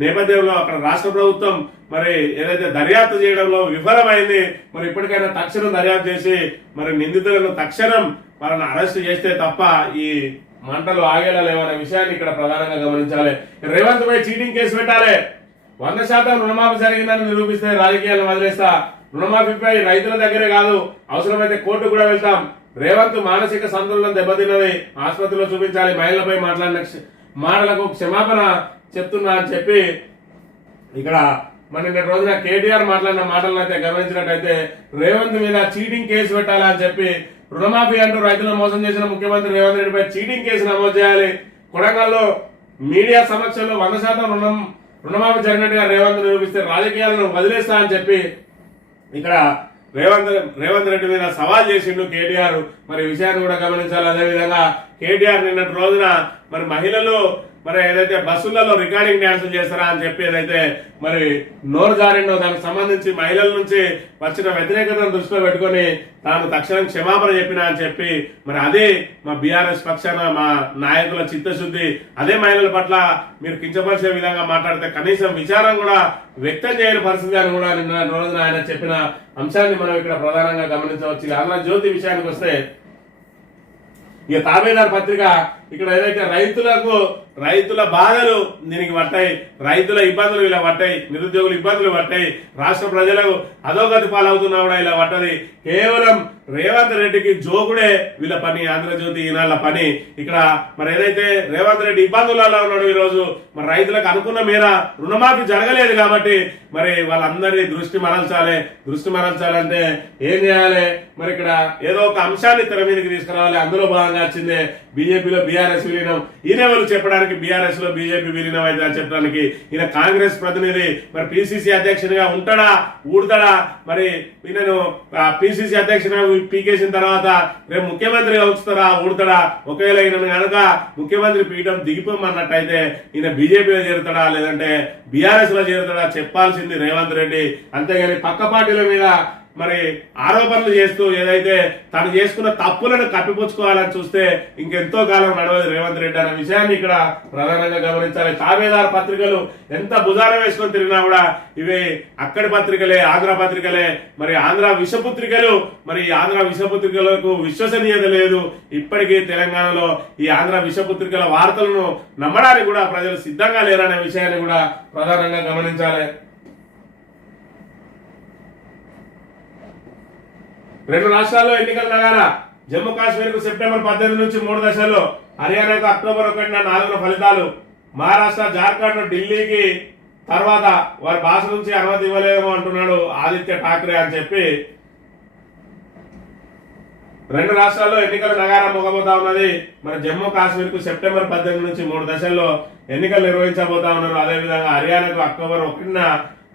నేపథ్యంలో అక్కడ రాష్ట్ర ప్రభుత్వం మరి ఏదైతే దర్యాప్తు చేయడంలో విఫలమైంది. మరి ఇప్పటికైనా తక్షణం దర్యాప్తు చేసి మరి నిందితులను తక్షణం వాళ్ళని అరెస్ట్ చేస్తే తప్ప ఈ మంటలు ఆగేలా లేవనే విషయాన్ని ఇక్కడ ప్రధానంగా గమనించాలి. రేవంత్ పై చీటింగ్ కేసు పెట్టాలి. 100% రుణమాఫీ జరిగిందని నిరూపిస్తే రాజకీయాలను వదిలేస్తా. రుణమాఫీపై రైతుల దగ్గరే కాదు అవసరమైతే కోర్టు కూడా వెళ్తాం. రేవంత్ మానసిక సంతులనం దెబ్బతిన్నది, ఆసుపత్రిలో చూపించాలి. మహిళలపై మాట్లాడిన మాటలకు క్షమాపణ చెప్తున్నా అని చెప్పి ఇక్కడ మన నిన్న రోజున కేటీఆర్ మాట్లాడిన మాటలను అయితే గమనించినట్టయితే రేవంత్ మీద చీటింగ్ కేసు పెట్టాలని చెప్పి రుణమాఫీ అంటూ రైతులను మోసం చేసిన ముఖ్యమంత్రి రేవంత్ రెడ్డిపై చీటింగ్ కేసు నమోదు చేయాలి. కొడంగల్లో మీడియా సమక్షంలో 100% రుణమాఫీ జరిగినట్టుగా రేవంత్ నిరూపిస్తే రాజకీయాలను వదిలేస్తా అని చెప్పి ఇక్కడ రేవంత్ రెడ్డి మీద సవాల్ చేసిండు కేటీఆర్. మరి విషయాన్ని కూడా గమనించాలి. అదేవిధంగా కేటీఆర్ నిన్నటి రోజున మరి మహిళలు మరి ఏదైతే బస్సులలో రికార్డింగ్ డ్యాన్సులు చేస్తారా అని చెప్పి ఏదైతే మరి నోరు జారిండో దానికి సంబంధించి మహిళల నుంచి వచ్చిన వ్యతిరేకతను దృష్టిలో పెట్టుకొని తాను తక్షణం క్షమాపణ చెప్పినా అని చెప్పి మరి అదే మా బీఆర్ఎస్ పక్షాన మా నాయకుల చిత్తశుద్ధి, అదే మహిళల పట్ల మీరు కించపరిచే విధంగా మాట్లాడితే కనీసం విచారం కూడా వ్యక్తం చేయని పరిస్థితి అని కూడా నిన్న రోజున ఆయన చెప్పిన అంశాన్ని మనం ఇక్కడ ప్రధానంగా గమనించవచ్చు. ఆంధ్రజ్యోతి విషయానికి వస్తే ఇక తాబేదార్ పత్రిక ఇక్కడ ఏదైతే రైతుల బాధలు దీనికి పట్టాయి, రైతుల ఇబ్బందులు ఇలా పట్టాయి, నిరుద్యోగుల ఇబ్బందులు పట్టాయి, రాష్ట్ర ప్రజలకు అధోగతి పాలవుతున్నా కూడా ఇలా పట్టది. కేవలం రేవంత్ రెడ్డికి జోకుడే వీళ్ళ పని, ఆంధ్రజ్యోతి ఈనాళ్ళ పని. ఇక్కడ మరి ఏదైతే రేవంత్ రెడ్డి ఇబ్బందులలో ఉన్నాడు ఈ రోజు, మరి రైతులకు అనుకున్న మేర రుణమాఫీ జరగలేదు కాబట్టి మరి వాళ్ళందరినీ దృష్టి మరల్చాలంటే ఏం చేయాలి? మరి ఇక్కడ ఏదో ఒక అంశాన్ని తెర మీదకి తీసుకురావాలి. అందులో భాగంగా వచ్చిందే బీజేపీలో బీఆర్ఎస్ విలీనం. ఈయన వాళ్ళు చెప్పడానికి బీఆర్ఎస్ లో బీజేపీ విలీనం అయితే అని చెప్పడానికి ఈయన కాంగ్రెస్ ప్రతినిధి. మరి పిసిసి అధ్యక్షునిగా ఉంటాడా, ఊడతాడా? మరి ఈయనను పిసిసి అధ్యక్షునిగా పీకేసిన తర్వాత రేపు ముఖ్యమంత్రిగా ఉంచుతారా, ఊడతాడా? ఒకవేళ ఈయన కనుక ముఖ్యమంత్రి పీఠం దిగిపోమన్నట్టయితే ఈయన బీజేపీలో చేరుతాడా లేదంటే బీఆర్ఎస్ లో చేరుతాడా చెప్పాల్సింది రేవంత్ రెడ్డి. అంతేగాని పక్క పార్టీల మీద మరి ఆరోపణలు చేస్తూ ఏదైతే తను చేసుకున్న తప్పులను కప్పిపుచ్చుకోవాలని చూస్తే ఇంకెంతో కాలం నడవదు రేవంత్ రెడ్డి అనే విషయాన్ని ఇక్కడ ప్రధానంగా గమనించాలి. తాబేదారు పత్రికలు ఎంత భుజాన వేసుకొని తిరిగినా కూడా ఇవి అక్కడి పత్రికలే, ఆంధ్ర పత్రికలే. మరి ఆంధ్ర విషపత్రికలు, మరి ఆంధ్ర విషపత్రికలకు విశ్వసనీయత లేదు. ఇప్పటికీ తెలంగాణలో ఈ ఆంధ్ర విషపత్రికల వార్తలను నమ్మడానికి కూడా ప్రజలు సిద్ధంగా లేరనే విషయాన్ని కూడా ప్రధానంగా గమనించాలి. రెండు రాష్ట్రాల్లో ఎన్నికల నగారా. జమ్మూ కాశ్మీర్ కు సెప్టెంబర్ 18 నుంచి 3 దశల్లో, హర్యానాకు అక్టోబర్ 1న 4న ఫలితాలు. మహారాష్ట్ర, జార్ఖండ్, ఢిల్లీకి తర్వాత వారి భాష నుంచి అనుమతి ఇవ్వలేమో అంటున్నాడు ఆదిత్య ఠాక్రే అని చెప్పి. రెండు రాష్ట్రాల్లో ఎన్నికల నగారం మొగబోతా ఉన్నది. మరి జమ్మూ కాశ్మీర్ కు సెప్టెంబర్ 18 నుంచి 3 దశల్లో ఎన్నికలు నిర్వహించబోతా ఉన్నారు. అదేవిధంగా హర్యానాకు అక్టోబర్ 1న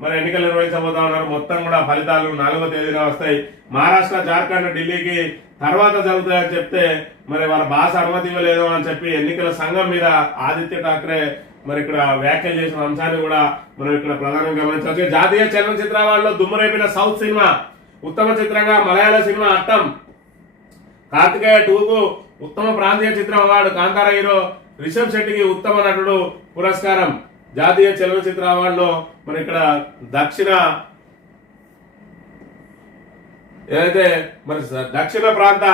మరి ఎన్నికలు నిర్వహించబోతా ఉన్నారు. మొత్తం కూడా ఫలితాలు 4వ తేదీన వస్తాయి. మహారాష్ట్ర, జార్ఖండ్, ఢిల్లీకి తర్వాత జరుగుతాయని చెప్తే మరి వాళ్ళ భాష అనుమతి ఇవ్వలేదు అని చెప్పి ఎన్నికల సంఘం మీద ఆదిత్య ఠాక్రే మరి ఇక్కడ వ్యాఖ్యలు చేసిన అంశాన్ని కూడా మనం ఇక్కడ ప్రధానంగా గమనించవచ్చు. జాతీయ చలనచిత్ర అవార్డులో దుమ్మురేపిన సౌత్ సినిమా ఉత్తమ చిత్రంగా మలయాళ సినిమా అట్టం. కార్తికేయ 2కు ఉత్తమ ప్రాంతీయ చిత్రం అవార్డు. కాంతార హీరో రిషబ్ శెట్టికి ఉత్తమ నటుడు పురస్కారం. జాతీయ చలనచిత్ర అవార్డులో మరి ఇక్కడ దక్షిణ ప్రాంత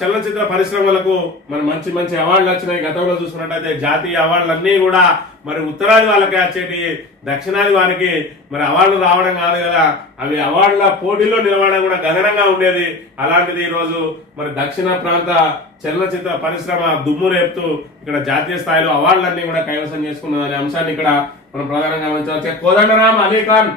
చలనచిత్ర పరిశ్రమలకు మరి మంచి అవార్డులు వచ్చినాయి. గతంలో చూసుకున్నట్టయితే జాతీయ అవార్డులన్నీ కూడా మరి ఉత్తరాది వాళ్ళకి వచ్చేటి, దక్షిణాది వారికి మరి అవార్డులు రావడం కాదు కదా, అవి అవార్డుల పోటీలో నిలవడం కూడా గగనంగా ఉండేది. అలాంటిది ఈ రోజు మరి దక్షిణ ప్రాంత చలనచిత్ర పరిశ్రమ దుమ్ము రేపుతూ ఇక్కడ జాతీయ స్థాయిలో అవార్డులన్నీ కూడా కైవసం చేసుకున్నదనే అంశాన్ని ఇక్కడ మనం ప్రధానంగా గమనించవచ్చు. కోదండరామ్ అలీఖాన్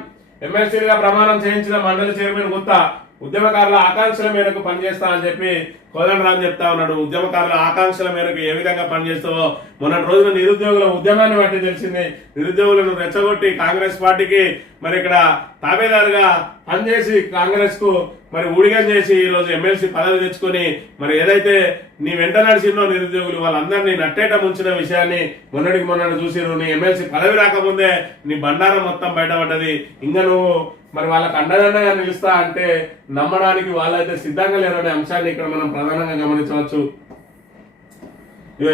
ఎమ్మెల్సీగా ప్రమాణం చేయించిన మండలి చైర్మన్ గుత్తా. ఉద్యమకారుల ఆకాంక్షల మేరకు పనిచేస్తా అని చెప్పి కోదండరామ్ చెప్తా ఉన్నాడు. ఉద్యమకారుల ఆకాంక్షల మేరకు ఏ విధంగా పనిచేస్తావో మొన్నటి రోజున నిరుద్యోగుల ఉద్యమాన్ని బట్టి తెలిసింది. నిరుద్యోగులను రెచ్చగొట్టి కాంగ్రెస్ పార్టీకి మరి ఇక్కడ తాబేదారుగా పనిచేసి కాంగ్రెస్ కు మరి ఊడిగం చేసి ఈ రోజు ఎమ్మెల్సీ పదవి తెచ్చుకొని మరి ఏదైతే నీ వెంట నడిచిందో నిరుద్యోగులు వాళ్ళందరినీ నట్టేట ముంచిన విషయాన్ని మొన్నటి చూసిరు. నీ ఎమ్మెల్సీ పదవి రాకముందే నీ బండారం మొత్తం బయటపడ్డది. ఇంకా నువ్వు మరి వాళ్ళకి అండదండగా నిలుస్తా అంటే నమ్మడానికి వాళ్ళైతే సిద్ధంగా లేరనే అంశాన్ని ఇక్కడ మనం ప్రధానంగా గమనించవచ్చు.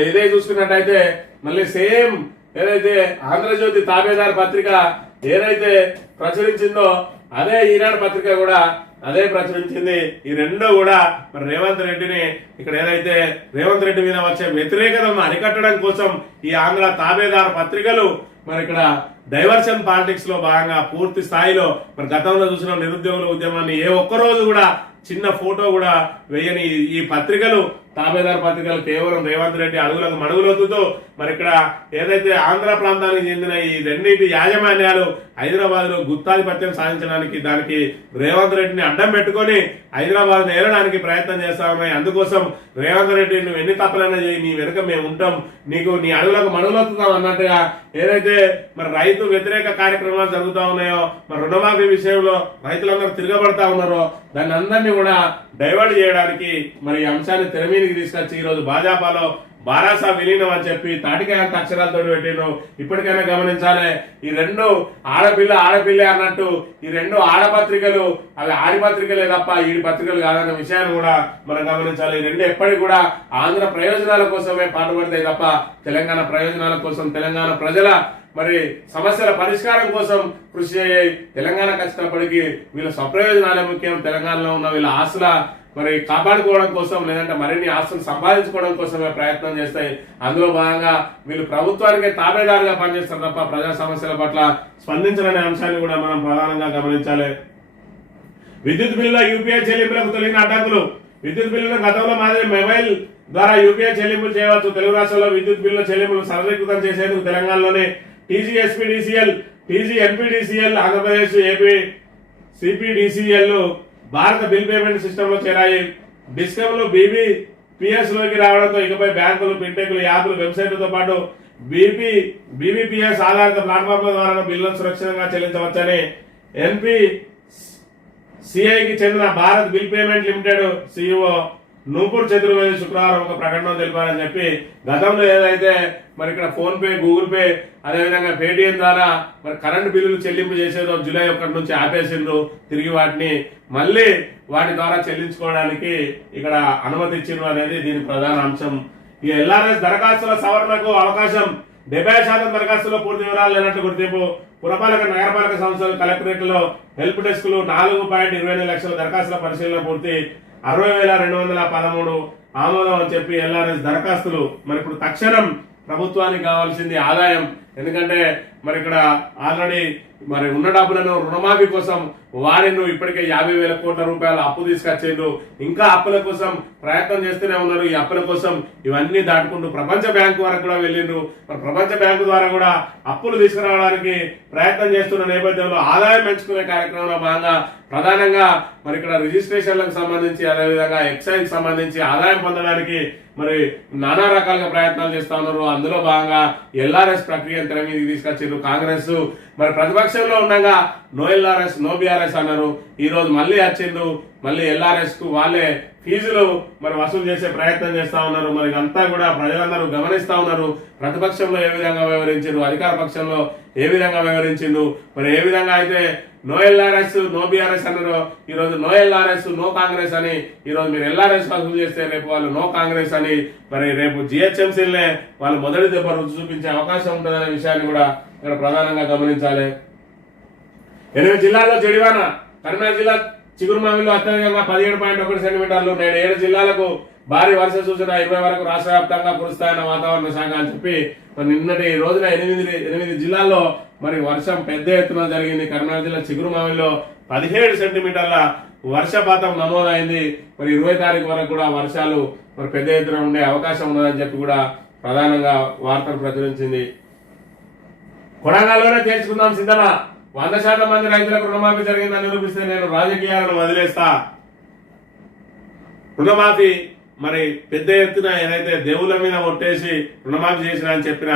ఇదే చూసుకున్నట్టయితే మళ్ళీ సేమ్ ఏదైతే ఆంధ్రజ్యోతి తాబేదార్ పత్రిక ఏదైతే ప్రచురించిందో అదే ఈనాడు పత్రిక కూడా అదే ప్రచురించింది. ఈ రెండు కూడా మరి రేవంత్ రెడ్డిని ఇక్కడ ఏదైతే రేవంత్ రెడ్డి మీద వచ్చే వ్యతిరేకతను అరికట్టడం కోసం ఈ ఆంధ్ర తాబేదార్ పత్రికలు మరి ఇక్కడ డైవర్షన్ పాలిటిక్స్ లో భాగంగా పూర్తి స్థాయిలో మరి గతంలో చూసిన నిరుద్యోగుల ఉద్యమాన్ని ఏ ఒక్కరోజు కూడా చిన్న ఫోటో కూడా వేయని ఈ పత్రికలు తాబేదార్ పత్రికలు కేవలం రేవంత్ రెడ్డి అడుగులకు మడుగులొద్దుతో మరి ఇక్కడ ఏదైతే ఆంధ్ర ప్రాంతానికి చెందిన ఈ రెండింటి యాజమాన్యాలు హైదరాబాద్ లో గుత్తాధిపత్యం సాధించడానికి దానికి రేవంత్ రెడ్డిని అడ్డం పెట్టుకొని హైదరాబాద్ నేరడానికి ప్రయత్నం చేస్తా ఉన్నాయి. అందుకోసం రేవంత్ రెడ్డి నువ్వు ఎన్ని తప్పులైనా చేయి, నీ వెనుక మేము ఉంటాం, నీకు నీ అడుగులకు మడుగులొత్తుతాం అన్నట్టుగా ఏదైతే మరి రైతు వ్యతిరేక కార్యక్రమాలు జరుగుతూ ఉన్నాయో, మరి రుణమాఫీ విషయంలో రైతులందరూ తిరగబడతా ఉన్నారో దాన్ని అందరినీ కూడా డైవర్ట్ చేయడానికి మరి ఈ అంశాన్ని తెర మీదకి తీసుకొచ్చి ఈ రోజు భాజపాలో బారాసా విలీనం అని చెప్పి తాటికాయంత అక్షరాలతో పెట్టిను. ఇప్పటికైనా గమనించాలి, ఈ రెండు ఆడపిల్ల అన్నట్టు ఈ రెండు ఆడపత్రికలు అవి ఆడిపత్రికలే తప్ప ఈడి పత్రికలు కాదన్న విషయాన్ని కూడా మనం గమనించాలి. ఈ రెండు ఎప్పటికి కూడా ఆంధ్ర ప్రయోజనాల కోసమే పాటుపడతాయి తప్ప తెలంగాణ ప్రయోజనాల కోసం, తెలంగాణ ప్రజల మరి సమస్యల పరిష్కారం కోసం కృషి చేయాలి. తెలంగాణ కష్టపడికి వీళ్ళ స్వప్రయోజనాలే ముఖ్యం, తెలంగాణలో ఉన్న వీళ్ళ ఆస్తుల మరి కాపాడుకోవడం కోసం లేదంటే మరిన్ని ఆస్తులు సంపాదించుకోవడం కోసమే ప్రయత్నం చేస్తాయి. అందులో భాగంగా వీళ్ళు ప్రభుత్వానికి తాబేదారుగా పనిచేస్తారు తప్ప ప్రజా సమస్యల పట్ల స్పందించాలనే అంశాన్ని కూడా మనం ప్రధానంగా గమనించాలి. విద్యుత్ బిల్లులో యూపీఐ చెల్లింపులకు తొలగిన అడ్డంకులు. విద్యుత్ బిల్లును గతంలో మాదిరి మొబైల్ ద్వారా యూపీఐ చెల్లింపులు చేయవచ్చు. తెలుగు రాష్ట్రాల్లో విద్యుత్ బిల్లుల చెల్లింపులు సరళీకృతం చేసేందుకు తెలంగాణలోని TGSPDCL, TGNPDCL, Andhra Pradesh AP CPDCL భారత బిల్ పేమెంట్ సిస్టమ్ లో చేరాయి. డిస్కమ్లు బీబీపీఎస్ లోకి రావడంతో ఇకపై బ్యాంకులు, ఫిన్టెక్లు, యాప్లు, వెబ్సైట్లతో పాటు బీబీపీఎస్ ఆధారిత ప్లాట్ఫామ్ల ద్వారా బిల్లులను సురక్షితంగా చెల్లించవచ్చని ఎన్పిసిఐకి చెందిన Bharat bill payment limited CEO Nupur Chaturvedi శుక్రవారం ఒక ప్రకటన తెలిపారని చెప్పి, గతంలో ఏదైతే మరి ఇక్కడ ఫోన్ పే, గూగుల్ పే, అదేవిధంగా పేటిఎం ద్వారా మరి కరెంటు బిల్లులు చెల్లింపు చేసేదో జూలై 1 నుంచి ఆపేసిండ్రు. తిరిగి వాటిని మళ్ళీ వాటి ద్వారా చెల్లించుకోవడానికి ఇక్కడ అనుమతి ఇచ్చిండ్రు అనేది దీని ప్రధాన అంశం. ఈ ఎల్ఆర్ఎస్ దరఖాస్తుల సవరణకు అవకాశం. 70% దరఖాస్తులో పూర్తి వివరాలు లేనట్టు గుర్తింపు. పురపాలక, నగరపాలక సంస్థలు, కలెక్టరేట్లలో హెల్ప్ డెస్క్లు 4.28 లక్షల దరఖాస్తుల పరిశీలన పూర్తి. 60,213 ఆమోదం అని చెప్పి ఎల్ఆర్ఎస్ దరఖాస్తులు. మరి ఇప్పుడు తక్షణం ప్రభుత్వానికి కావాల్సింది ఆదాయం. ఎందుకంటే మరి ఇక్కడ ఆల్రెడీ మరి ఉన్న డబ్బులను రుణమాఫీ కోసం వారిను ఇప్పటికే 50,000 కోట్ల రూపాయల అప్పు తీసుకొచ్చిండ్రు. ఇంకా అప్పుల కోసం ప్రయత్నం చేస్తూనే ఉన్నారు. ఈ అప్పుల కోసం ఇవన్నీ దాటుకుంటూ ప్రపంచ బ్యాంకు వరకు కూడా వెళ్ళిండ్రు. మరి ప్రపంచ బ్యాంకు ద్వారా కూడా అప్పులు తీసుకురావడానికి ప్రయత్నం చేస్తున్న నేపథ్యంలో ఆదాయం పెంచుకునే కార్యక్రమంలో భాగంగా ప్రధానంగా మరి ఇక్కడ రిజిస్ట్రేషన్లకు సంబంధించి, అదేవిధంగా ఎక్సైజ్ సంబంధించి ఆదాయం పొందడానికి మరి నానా రకాలుగా ప్రయత్నాలు చేస్తా ఉన్నారు. అందులో భాగంగా ఎల్ఆర్ఎస్ ప్రక్రియ తెర మీదకి తీసుకొచ్చారు కాంగ్రెస్. మరి ప్రతిపక్షంలో ఉండగా నో ఎల్ఆర్ఎస్, నో బీఆర్ఎస్ అన్నారు. ఈ రోజు మళ్ళీ వచ్చిండ్రు. మళ్ళీ ఎల్ఆర్ఎస్ కు వాళ్ళే ఫీజులు మరి వసూలు చేసే ప్రయత్నం చేస్తా ఉన్నారు. మరి అంతా కూడా ప్రజలందరూ గమనిస్తా ఉన్నారు. ప్రతిపక్షంలో ఏ విధంగా వ్యవహరించారు, అధికార పక్షంలో ఏ విధంగా వ్యవహరించిండు. మరి ఏ విధంగా అయితే నో ఎల్ఆర్ఎస్, నో బీఆర్ఎస్ అన్నారు, ఈ రోజు నో ఎల్ఆర్ఎస్, నో కాంగ్రెస్ అని. ఈ రోజు మీరు ఎల్ఆర్ఎస్ వసూలు చేస్తే రేపు వాళ్ళు నో కాంగ్రెస్ అని, మరి రేపు జిహెచ్ఎంసీలనే వాళ్ళు మొదటి దెబ్బ రుచి చూపించే అవకాశం ఉంటుందనే విషయాన్ని కూడా ఇక్కడ ప్రధానంగా గమనించాలి. 8 జిల్లాల్లో జడివాన. కరీంనగర్ జిల్లా చిగురుమామిలో అత్యధికంగా 17.1 సెంటీమీటర్లు. నేడు 7 జిల్లాలకు భారీ వర్ష సూచన. 20 వరకు రాష్ట్ర వ్యాప్తంగా కురుస్తాయన్న వాతావరణ శాఖ అని చెప్పి మరి నిన్నటి రోజున 8 జిల్లాల్లో మరి వర్షం పెద్ద ఎత్తున జరిగింది. కరీంనగర్ జిల్లా చిగురుమామిలో 17 సెంటీమీటర్ల వర్షపాతం నమోదైంది. మరి 20 తారీఖు వరకు కూడా వర్షాలు మరి పెద్ద ఎత్తున ఉండే అవకాశం ఉన్నదని చెప్పి కూడా ప్రధానంగా వార్తలు ప్రచురించింది. కొడంగల్లోనే తేల్చుకుందాం సిద్ధమా. 100% మంది రైతులకు రుణమాఫీ జరిగిందని నిరూపిస్తే నేను రాజకీయాలను వదిలేస్తా. రుణమాఫీ మరి పెద్ద ఎత్తున ఏదైతే దేవుళ్ళ మీద ఒట్టేసి రుణమాఫీ చేసిన అని చెప్పిన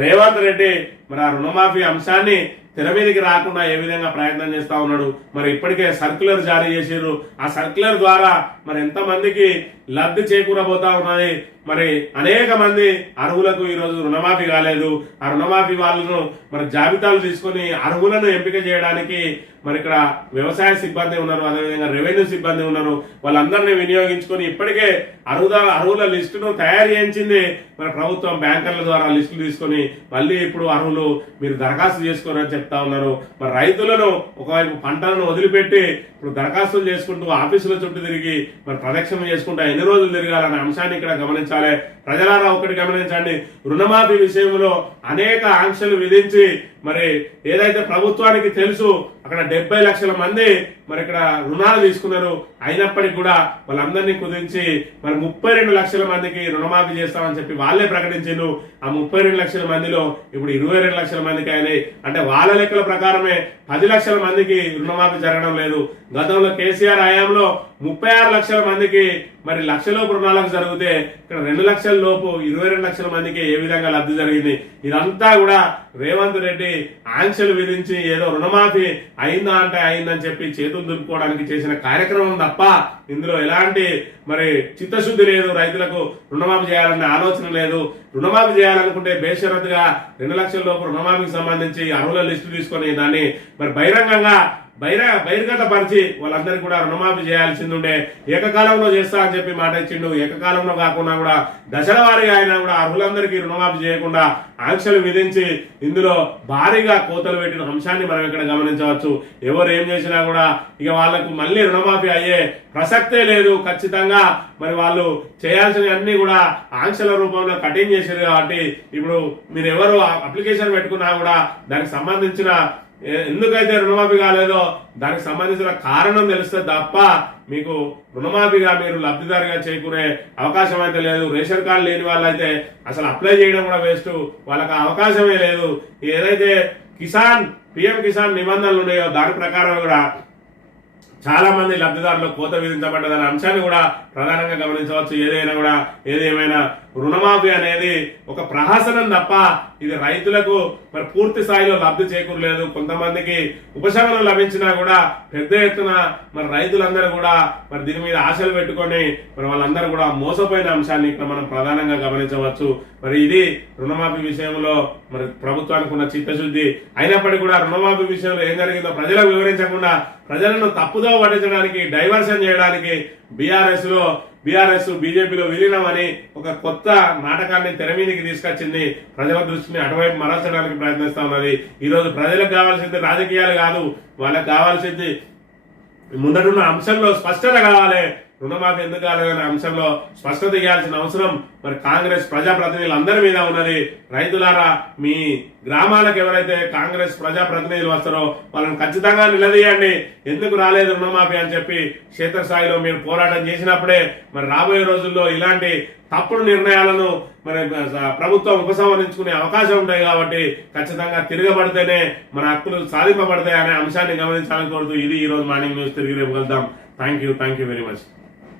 రేవంత్ రెడ్డి మరి ఆ రుణమాఫీ అంశాన్ని తెర మీదకి రాకుండా ఏ విధంగా ప్రయత్నం చేస్తా ఉన్నాడు. మరి ఇప్పటికే సర్క్యులర్ జారీ చేసారు. ఆ సర్క్యులర్ ద్వారా మరి ఎంత మందికి లబ్ధి చేకూరబోతా ఉన్నది. మరి అనేక మంది అర్హులకు ఈ రోజు రుణమాఫీ కాలేదు. ఆ రుణమాఫీ వాళ్ళను మరి జాబితాలు తీసుకొని అర్హులను ఎంపిక చేయడానికి మరి ఇక్కడ వ్యవసాయ సిబ్బంది ఉన్నారు, అదేవిధంగా రెవెన్యూ సిబ్బంది ఉన్నారు. వాళ్ళందరినీ వినియోగించుకొని ఇప్పటికే అర్హుల లిస్టును తయారు చేయించింది మరి ప్రభుత్వం. బ్యాంకర్ల ద్వారా లిస్టులు తీసుకొని మళ్ళీ ఇప్పుడు అర్హులు మీరు దరఖాస్తు చేసుకోరని చెప్తా ఉన్నారు. మరి రైతులను ఒకవైపు పంటలను వదిలిపెట్టి ఇప్పుడు దరఖాస్తులు చేసుకుంటూ ఆఫీసుల చుట్టూ తిరిగి మరి ప్రదక్షిణ చేసుకుంటూ ఎన్ని రోజులు తిరగాలనే అంశాన్ని ఇక్కడ గమనించాలి. ప్రజలారా ఒకటి గమనించండి, రుణమాఫీ విషయంలో అనేక ఆంక్షలు విధించి మరి ఏదైతే ప్రభుత్వానికి తెలుసు అక్కడ 70 లక్షల మంది మరి ఇక్కడ రుణాలు తీసుకున్నారు. అయినప్పటికీ కూడా వాళ్ళందరినీ కుదించి మరి 32 లక్షల మందికి రుణమాఫీ చేస్తామని చెప్పి వాళ్ళే ప్రకటించారు. ఆ 32 లక్షల మందిలో ఇప్పుడు 22 లక్షల మందికి అయినాయి. అంటే వాళ్ళ లెక్కల ప్రకారమే 10 లక్షల మందికి రుణమాఫీ జరగడం లేదు. గతంలో కేసీఆర్ హయాంలో 36 లక్షల మందికి మరి లక్షలోపు రుణాలకు జరిగితే ఇక్కడ 2 లక్షల లోపు 22 లక్షల మందికి ఏ విధంగా లబ్ధి జరిగింది. ఇదంతా కూడా రేవంత్ రెడ్డి ఆంక్షలు విధించి ఏదో రుణమాఫీ అయిందా అంటే అయిందని చెప్పి చేతులు దులుపుకోవడానికి చేసిన కార్యక్రమం తప్ప ఇందులో ఎలాంటి మరి చిత్తశుద్ధి లేదు. రైతులకు రుణమాఫీ చేయాలనే ఆలోచన లేదు. రుణమాఫీ చేయాలనుకుంటే బేషరతుగా 2 లక్షల లోపు రుణమాఫీకి సంబంధించి అర్హుల లిస్టు తీసుకొని దాన్ని మరి బహిరంగంగా బహిర్గత పరిచి వాళ్ళందరికీ కూడా రుణమాఫీ చేయాల్సింది ఉండే ఏకకాలంలో చేస్తా అని చెప్పి మాట ఇచ్చిండు. ఏకకాలంలో కాకుండా కూడా దశల వారీగా ఆయన కూడా అర్హులందరికీ రుణమాఫీ చేయకుండా ఆంక్షలు విధించి ఇందులో భారీగా కోతలు పెట్టిన అంశాన్ని మనం ఇక్కడ గమనించవచ్చు. ఎవరు ఏం చేసినా కూడా ఇక వాళ్ళకు మళ్ళీ రుణమాఫీ అయ్యే ప్రసక్తే లేదు. ఖచ్చితంగా మరి వాళ్ళు చేయాల్సినవన్నీ కూడా ఆంక్షల రూపంలో కటింగ్ చేశారు. కాబట్టి ఇప్పుడు మీరు ఎవరు అప్లికేషన్ పెట్టుకున్నా కూడా దానికి సంబంధించిన ఎందుకైతే రుణమాఫీ కాలేదో దానికి సంబంధించిన కారణం తెలిస్తే తప్ప మీకు రుణమాఫీగా మీరు లబ్ధిదారుగా చేకూరే అవకాశం అయితే లేదు. రేషన్ కార్డు లేని వాళ్ళైతే అసలు అప్లై చేయడం కూడా వేస్ట్, వాళ్ళకి అవకాశమే లేదు. ఏదైతే పిఎం కిసాన్ నిబంధనలు ఉన్నాయో దాని ప్రకారం కూడా చాలా మంది లబ్ధిదారులు కోత విధించబడ్డదనే అంశాన్ని కూడా ప్రధానంగా గమనించవచ్చు. ఏదేమైనా రుణమాఫీ అనేది ఒక ప్రహసనం తప్ప ఇది రైతులకు మరి పూర్తి స్థాయిలో లబ్ధి చేకూరలేదు. కొంతమందికి ఉపశమనం లభించినా కూడా పెద్ద ఎత్తున మరి రైతులందరూ కూడా మరి దీని మీద ఆశలు పెట్టుకొని మరి వాళ్ళందరూ కూడా మోసపోయిన అంశాన్ని ఇక్కడ మనం ప్రధానంగా గమనించవచ్చు. మరి ఇది రుణమాఫీ విషయంలో మరి ప్రభుత్వానికి ఉన్న చిత్తశుద్ధి. అయినప్పటికీ కూడా రుణమాఫీ విషయంలో ఏం జరిగిందో ప్రజలకు వివరించకుండా ప్రజలను తప్పుదో పట్టించడానికి, డైవర్షన్ చేయడానికి బీఆర్ఎస్ బీజేపీలో విలీనమని ఒక కొత్త నాటకాన్ని తెర మీదకి తీసుకొచ్చింది. ప్రజల దృష్టిని అటువైపు మరల్చడానికి ప్రయత్నిస్తా ఉన్నది. ఈ రోజు ప్రజలకు కావాల్సింది రాజకీయాలు కాదు, వాళ్ళకి కావాల్సింది ముందడున్న అంశంలో స్పష్టత కావాలి. రుణమాఫీ ఎందుకు కాలేదనే అంశంలో స్పష్టత ఇవ్వాల్సిన అవసరం మరి కాంగ్రెస్ ప్రజాప్రతినిధులు అందరి మీద ఉన్నది. రైతులారా, మీ గ్రామాలకు ఎవరైతే కాంగ్రెస్ ప్రజాప్రతినిధులు వస్తారో వాళ్ళని ఖచ్చితంగా నిలదీయండి. ఎందుకు రాలేదు రుణమాఫీ అని చెప్పి క్షేత్రస్థాయిలో మీరు పోరాటం చేసినప్పుడే మరి రాబోయే రోజుల్లో ఇలాంటి తప్పుడు నిర్ణయాలను మరి ప్రభుత్వం ఉపసంహరించుకునే అవకాశం ఉంటాయి. కాబట్టి ఖచ్చితంగా తిరగబడితేనే మన హక్కులు సాధింపబడతాయి అనే అంశాన్ని గమనించాలని కోరుతూ ఇది ఈ రోజు మార్నింగ్ న్యూస్. తిరిగి రేపు కలుద్దాం. Thank you very much.